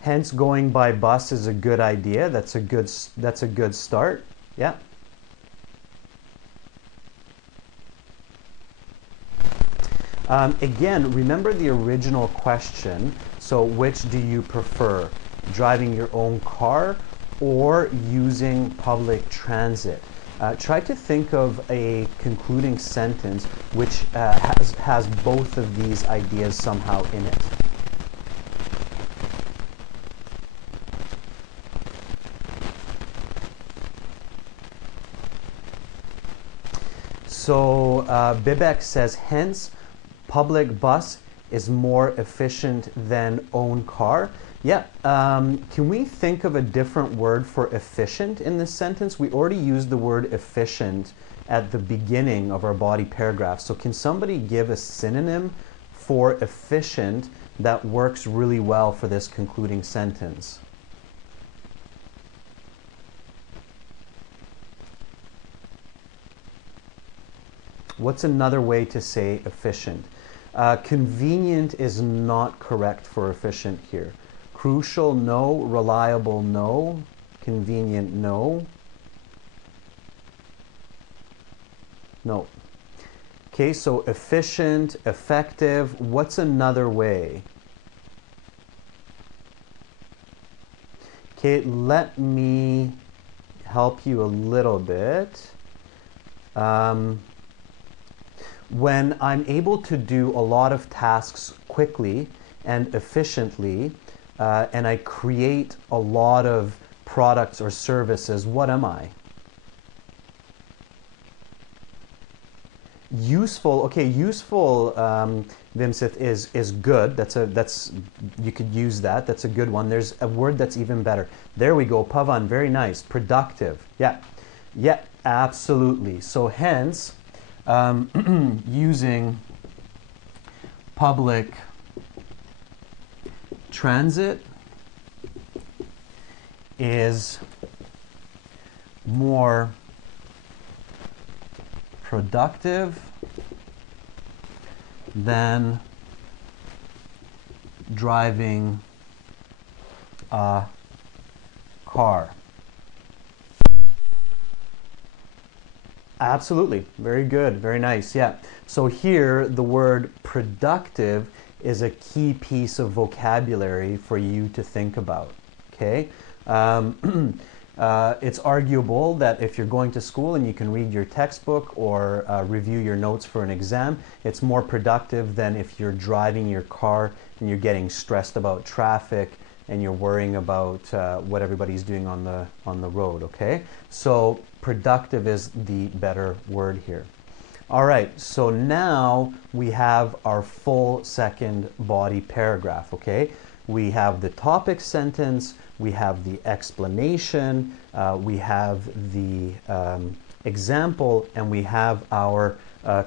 Hence, going by bus is a good idea. That's a good start. Yeah. Again, remember the original question. So, which do you prefer? Driving your own car or using public transit? Try to think of a concluding sentence which has both of these ideas somehow in it. So Bibek says, hence, public bus is more efficient than own car. Yeah, can we think of a different word for efficient in this sentence? We already used the word efficient at the beginning of our body paragraph. So can somebody give a synonym for efficient that works really well for this concluding sentence? What's another way to say efficient? Convenient is not correct for efficient here. Crucial, no. Reliable, no. Convenient, no. No. Okay, so efficient, effective. What's another way? Okay, let me help you a little bit. When I'm able to do a lot of tasks quickly and efficiently, and I create a lot of products or services, what am I? Useful. Okay, useful, Vimsith, is good. That's you could use that. That's a good one. There's a word that's even better. There we go, Pavan. Very nice. Productive. Yeah, yeah, absolutely. So hence, using public transit is more productive than driving a car. Absolutely. Very good. Very nice. Yeah. So here the word productive is a key piece of vocabulary for you to think about. Okay. It's arguable that if you're going to school and you can read your textbook or review your notes for an exam, it's more productive than if you're driving your car and you're getting stressed about traffic and you're worrying about what everybody's doing on the road, okay? So productive is the better word here. All right, so now we have our full second body paragraph, okay? We have the topic sentence, we have the explanation, we have the example, and we have our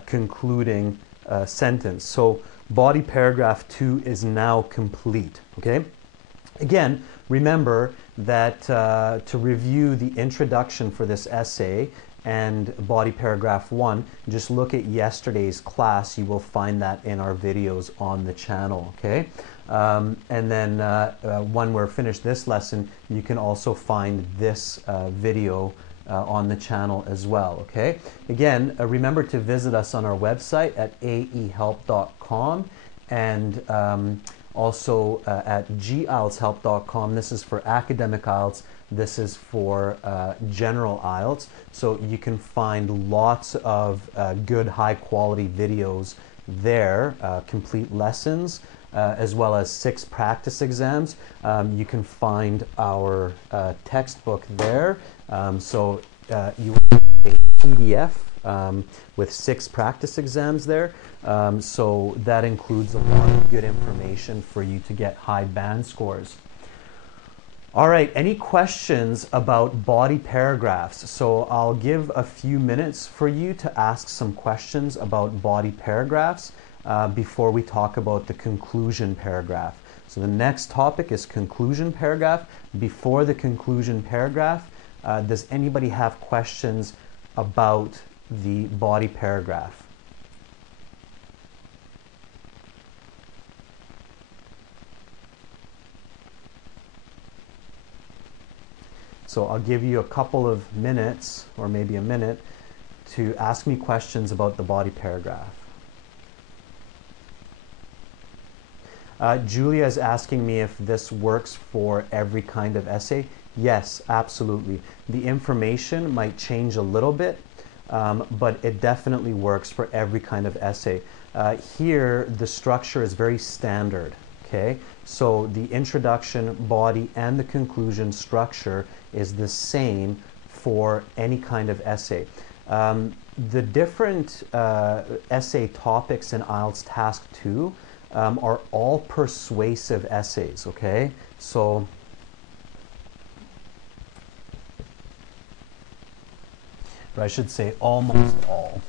concluding sentence. So body paragraph 2 is now complete, okay? Again, remember that to review the introduction for this essay and body paragraph 1, just look at yesterday's class. You will find that in our videos on the channel, okay? And then when we're finished this lesson, you can also find this video on the channel as well, okay? Again, remember to visit us on our website at aehelp.com and also at gieltshelp.com. This is for academic IELTS. This is for general IELTS. So you can find lots of good high quality videos there, complete lessons, as well as 6 practice exams. You can find our textbook there. So you will get a PDF with 6 practice exams there. So that includes a lot of good information for you to get high band scores. All right, any questions about body paragraphs? So I'll give a few minutes for you to ask some questions about body paragraphs before we talk about the conclusion paragraph. So the next topic is conclusion paragraph. Before the conclusion paragraph, does anybody have questions about the body paragraph? So I'll give you a couple of minutes, or maybe a minute, to ask me questions about the body paragraph. Julia is asking me if this works for every kind of essay. Yes, absolutely. The information might change a little bit, but it definitely works for every kind of essay. Here, the structure is very standard. Okay, so the introduction, body, and the conclusion structure is the same for any kind of essay. The different essay topics in IELTS Task 2 are all persuasive essays, okay? So, or I should say almost all.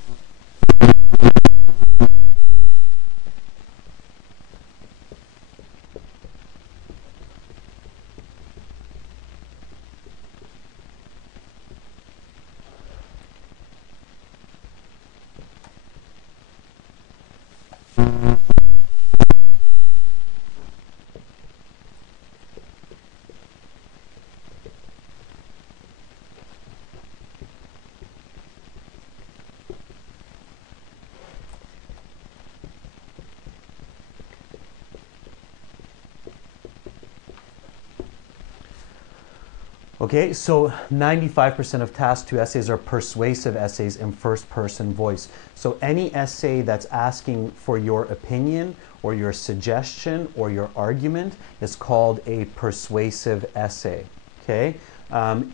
Okay, so 95% of Task 2 essays are persuasive essays in first-person voice. So any essay that's asking for your opinion or your suggestion or your argument is called a persuasive essay, okay?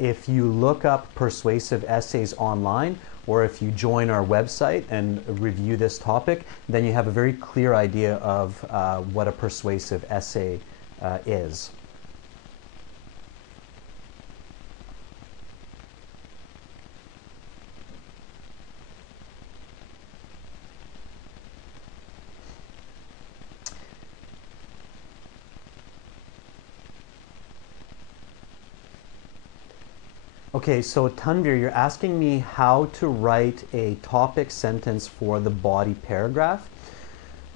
If you look up persuasive essays online, or if you join our website and review this topic, then you have a very clear idea of what a persuasive essay is. Okay, so Tanvir, you're asking me how to write a topic sentence for the body paragraph.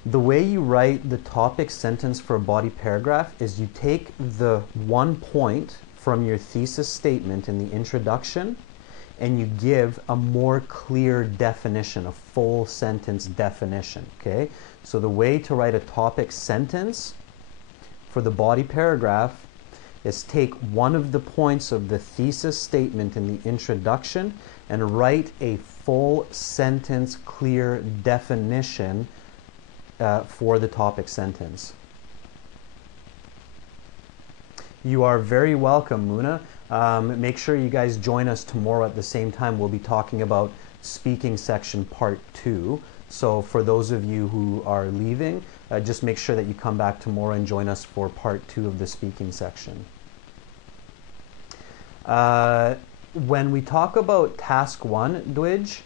The way you write the topic sentence for a body paragraph is you take the one point from your thesis statement in the introduction and you give a more clear definition, a full sentence definition, okay? So the way to write a topic sentence for the body paragraph is take one of the points of the thesis statement in the introduction and write a full sentence clear definition for the topic sentence. You are very welcome, Muna. Make sure you guys join us tomorrow at the same time. We'll be talking about speaking section part 2. So for those of you who are leaving, just make sure that you come back tomorrow and join us for part 2 of the speaking section. When we talk about task 1, Dwij,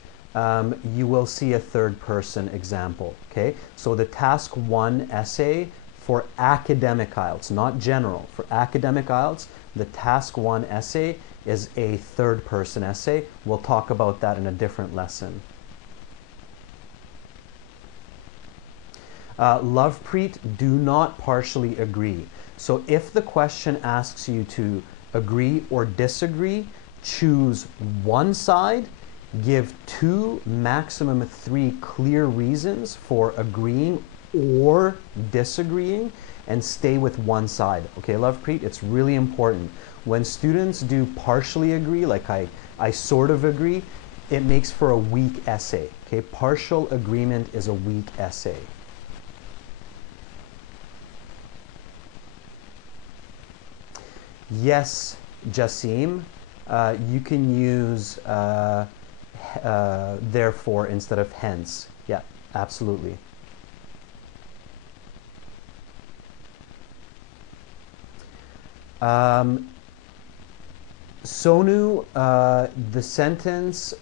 you will see a third person example, okay? So the task 1 essay for academic IELTS, not general, for academic IELTS, the task 1 essay is a third person essay. We'll talk about that in a different lesson. Lovepreet, do not partially agree. So if the question asks you to agree or disagree, choose one side, give 2, maximum 3 clear reasons for agreeing or disagreeing, and stay with one side. Okay, Lovepreet, it's really important. When students do partially agree, like I sort of agree, it makes for a weak essay. Okay, partial agreement is a weak essay. Yes, Jasim, you can use therefore instead of hence. Yeah, absolutely. Sonu, the sentence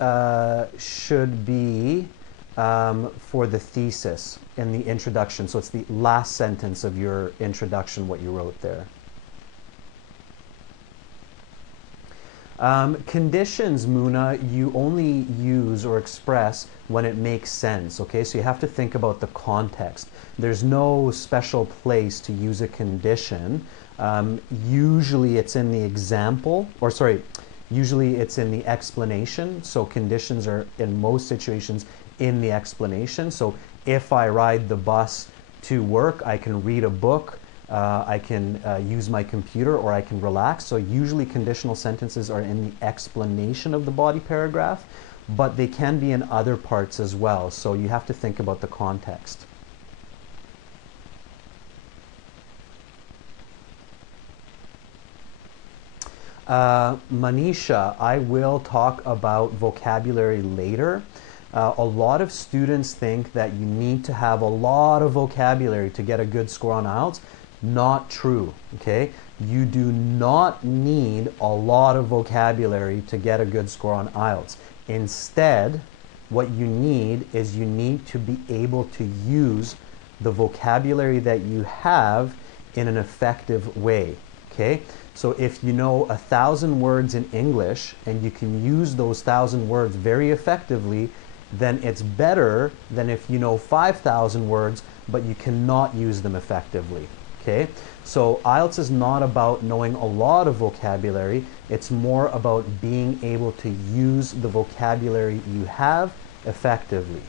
should be for the thesis in the introduction. So it's the last sentence of your introduction, what you wrote there. Conditions, Muna, you only use or express when it makes sense, okay? So you have to think about the context. There's no special place to use a condition. Usually it's in the example, or sorry, usually it's in the explanation. So conditions are in most situations in the explanation. So if I ride the bus to work, I can read a book, I can use my computer, or I can relax. So usually conditional sentences are in the explanation of the body paragraph, but they can be in other parts as well. So you have to think about the context. Manisha, I will talk about vocabulary later. A lot of students think that you need to have a lot of vocabulary to get a good score on IELTS. Not true, okay? You do not need a lot of vocabulary to get a good score on IELTS. Instead, what you need is you need to be able to use the vocabulary that you have in an effective way, okay? So if you know 1,000 words in English and you can use those 1,000 words very effectively, then it's better than if you know 5,000 words but you cannot use them effectively. Okay, so IELTS is not about knowing a lot of vocabulary, it's more about being able to use the vocabulary you have effectively.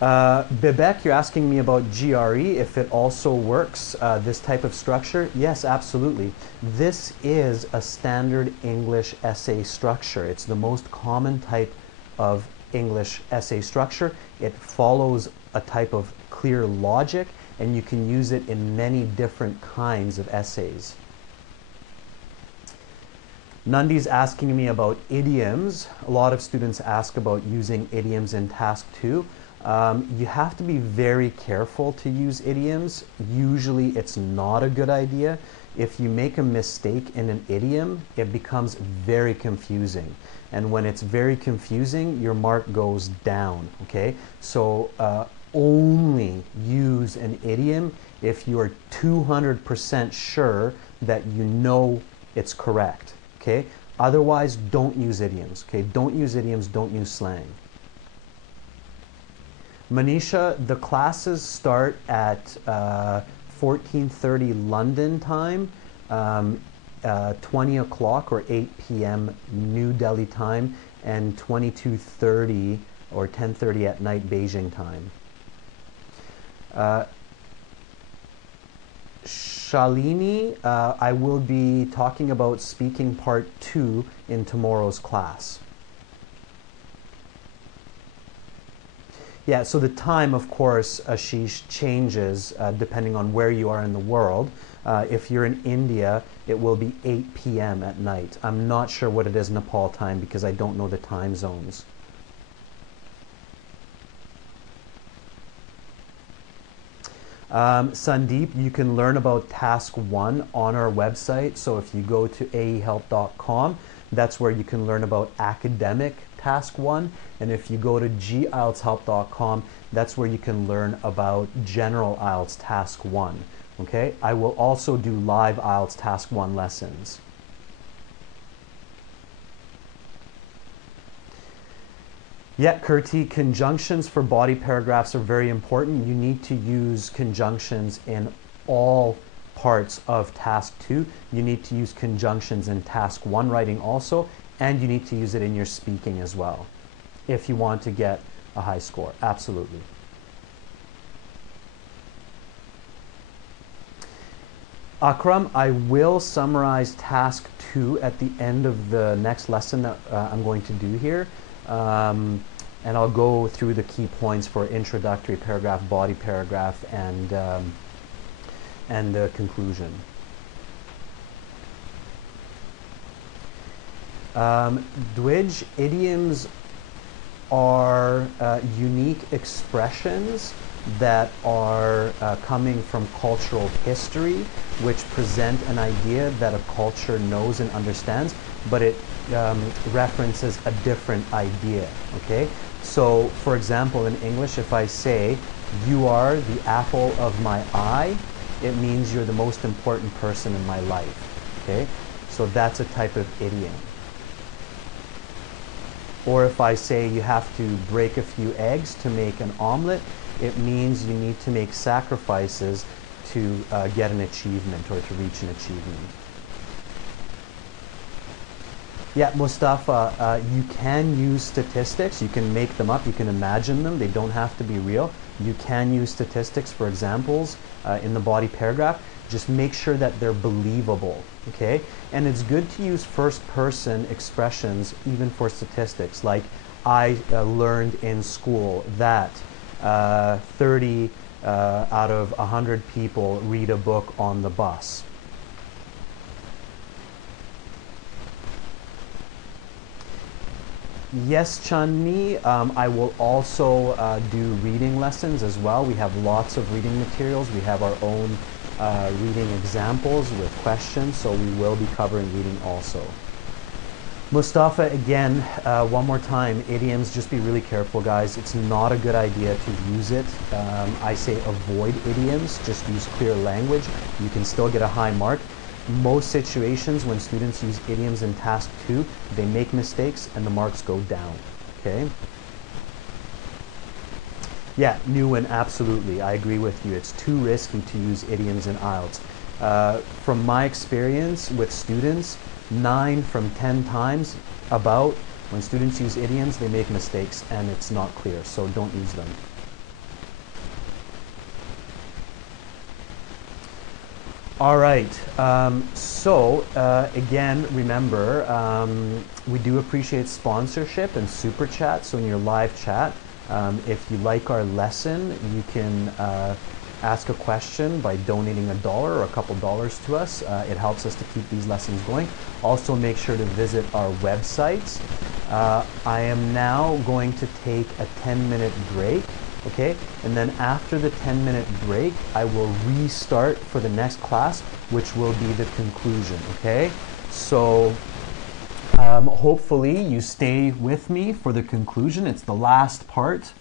Bebek, you're asking me about GRE, if it also works, this type of structure. Yes, absolutely. This is a standard English essay structure. It's the most common type of English essay structure. It follows a type of clear logic, and you can use it in many different kinds of essays. Nundi's asking me about idioms. A lot of students ask about using idioms in task 2. You have to be very careful to use idioms. Usually it's not a good idea. If you make a mistake in an idiom, it becomes very confusing. And when it's very confusing, your mark goes down, okay? So only use an idiom if you're 200% sure that you know it's correct, okay? Otherwise, don't use idioms, okay? Don't use idioms, don't use slang. Manisha, the classes start at 14:30 London time, 20 o'clock or 8 p.m. New Delhi time, and 22:30 or 10:30 at night Beijing time. Shalini, I will be talking about speaking part 2 in tomorrow's class. Yeah, so the time, of course, Ashish, changes depending on where you are in the world. If you're in India, it will be 8 p.m. at night. I'm not sure what it is Nepal time because I don't know the time zones. Sandeep, you can learn about task 1 on our website. So if you go to aehelp.com, that's where you can learn about academic task 1. And if you go to gieltshelp.com, that's where you can learn about general IELTS task 1. Okay, I will also do live IELTS task 1 lessons. Yeah, Kirti, conjunctions for body paragraphs are very important. You need to use conjunctions in all parts of task 2. You need to use conjunctions in task 1 writing also, and you need to use it in your speaking as well if you want to get a high score. Absolutely. Akram, I will summarize task 2 at the end of the next lesson that I'm going to do here. And I'll go through the key points for introductory paragraph, body paragraph, and the conclusion. Dwij, idioms are unique expressions that are coming from cultural history, which present an idea that a culture knows and understands, but it references a different idea, okay? So, for example, in English, if I say, you are the apple of my eye, it means you're the most important person in my life, okay? So that's a type of idiom. Or if I say you have to break a few eggs to make an omelet, it means you need to make sacrifices to get an achievement or to reach an achievement. Yeah, Mustafa, you can use statistics. You can make them up. You can imagine them. They don't have to be real. You can use statistics for examples in the body paragraph. Just make sure that they're believable, okay? And it's good to use first-person expressions even for statistics, like I learned in school that 30 out of 100 people read a book on the bus. Yes, Chanmi, I will also do reading lessons as well. We have lots of reading materials. We have our own reading examples with questions, so we will be covering reading also. Mustafa, again, one more time, idioms, just be really careful, guys. It's not a good idea to use it. I say avoid idioms, just use clear language. You can still get a high mark. Most situations when students use idioms in task 2, they make mistakes and the marks go down, okay? Yeah, Nguyen, absolutely. I agree with you. It's too risky to use idioms in IELTS. From my experience with students, 9 from 10 times about, when students use idioms, they make mistakes and it's not clear, so don't use them. All right, again, remember, we do appreciate sponsorship and super chat. So in your live chat, if you like our lesson, you can ask a question by donating $1 or a couple dollars to us. It helps us to keep these lessons going. Also, make sure to visit our websites. I am now going to take a 10-minute break. Okay, and then after the 10-minute break, I will restart for the next class, which will be the conclusion, okay? So hopefully you stay with me for the conclusion. It's the last part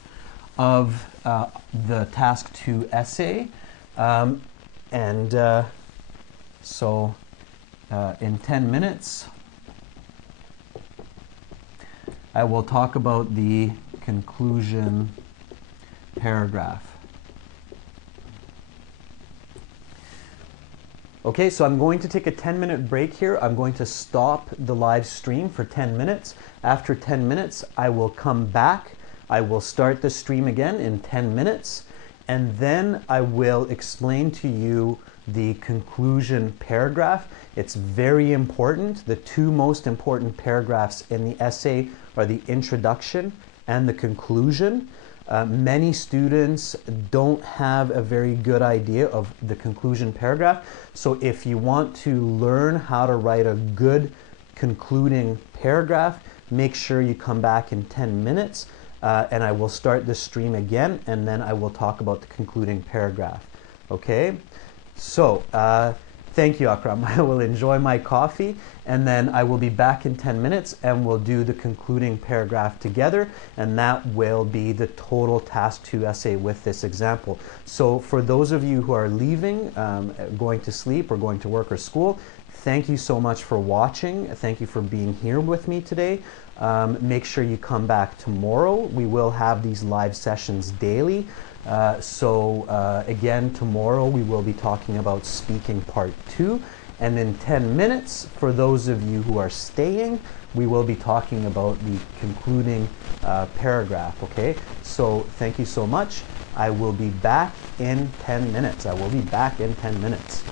of the task 2 essay. In 10 minutes, I will talk about the conclusion paragraph. Okay, so I'm going to take a 10-minute break here. I'm going to stop the live stream for 10 minutes. After 10 minutes, I will come back. I will start the stream again in 10 minutes, and then I will explain to you the conclusion paragraph. It's very important. The two most important paragraphs in the essay are the introduction and the conclusion. Many students don't have a very good idea of the conclusion paragraph. So if you want to learn how to write a good concluding paragraph, make sure you come back in 10 minutes and I will start the stream again, and then I will talk about the concluding paragraph. Okay? So, thank you, Akram. I will enjoy my coffee, and then I will be back in 10 minutes and we'll do the concluding paragraph together, and that will be the total task 2 essay with this example. So for those of you who are leaving, going to sleep or going to work or school, thank you so much for watching. Thank you for being here with me today. Make sure you come back tomorrow. We will have these live sessions daily. Again, tomorrow we will be talking about speaking part 2. And in 10 minutes, for those of you who are staying, we will be talking about the concluding paragraph, okay? So thank you so much. I will be back in 10 minutes. I will be back in 10 minutes.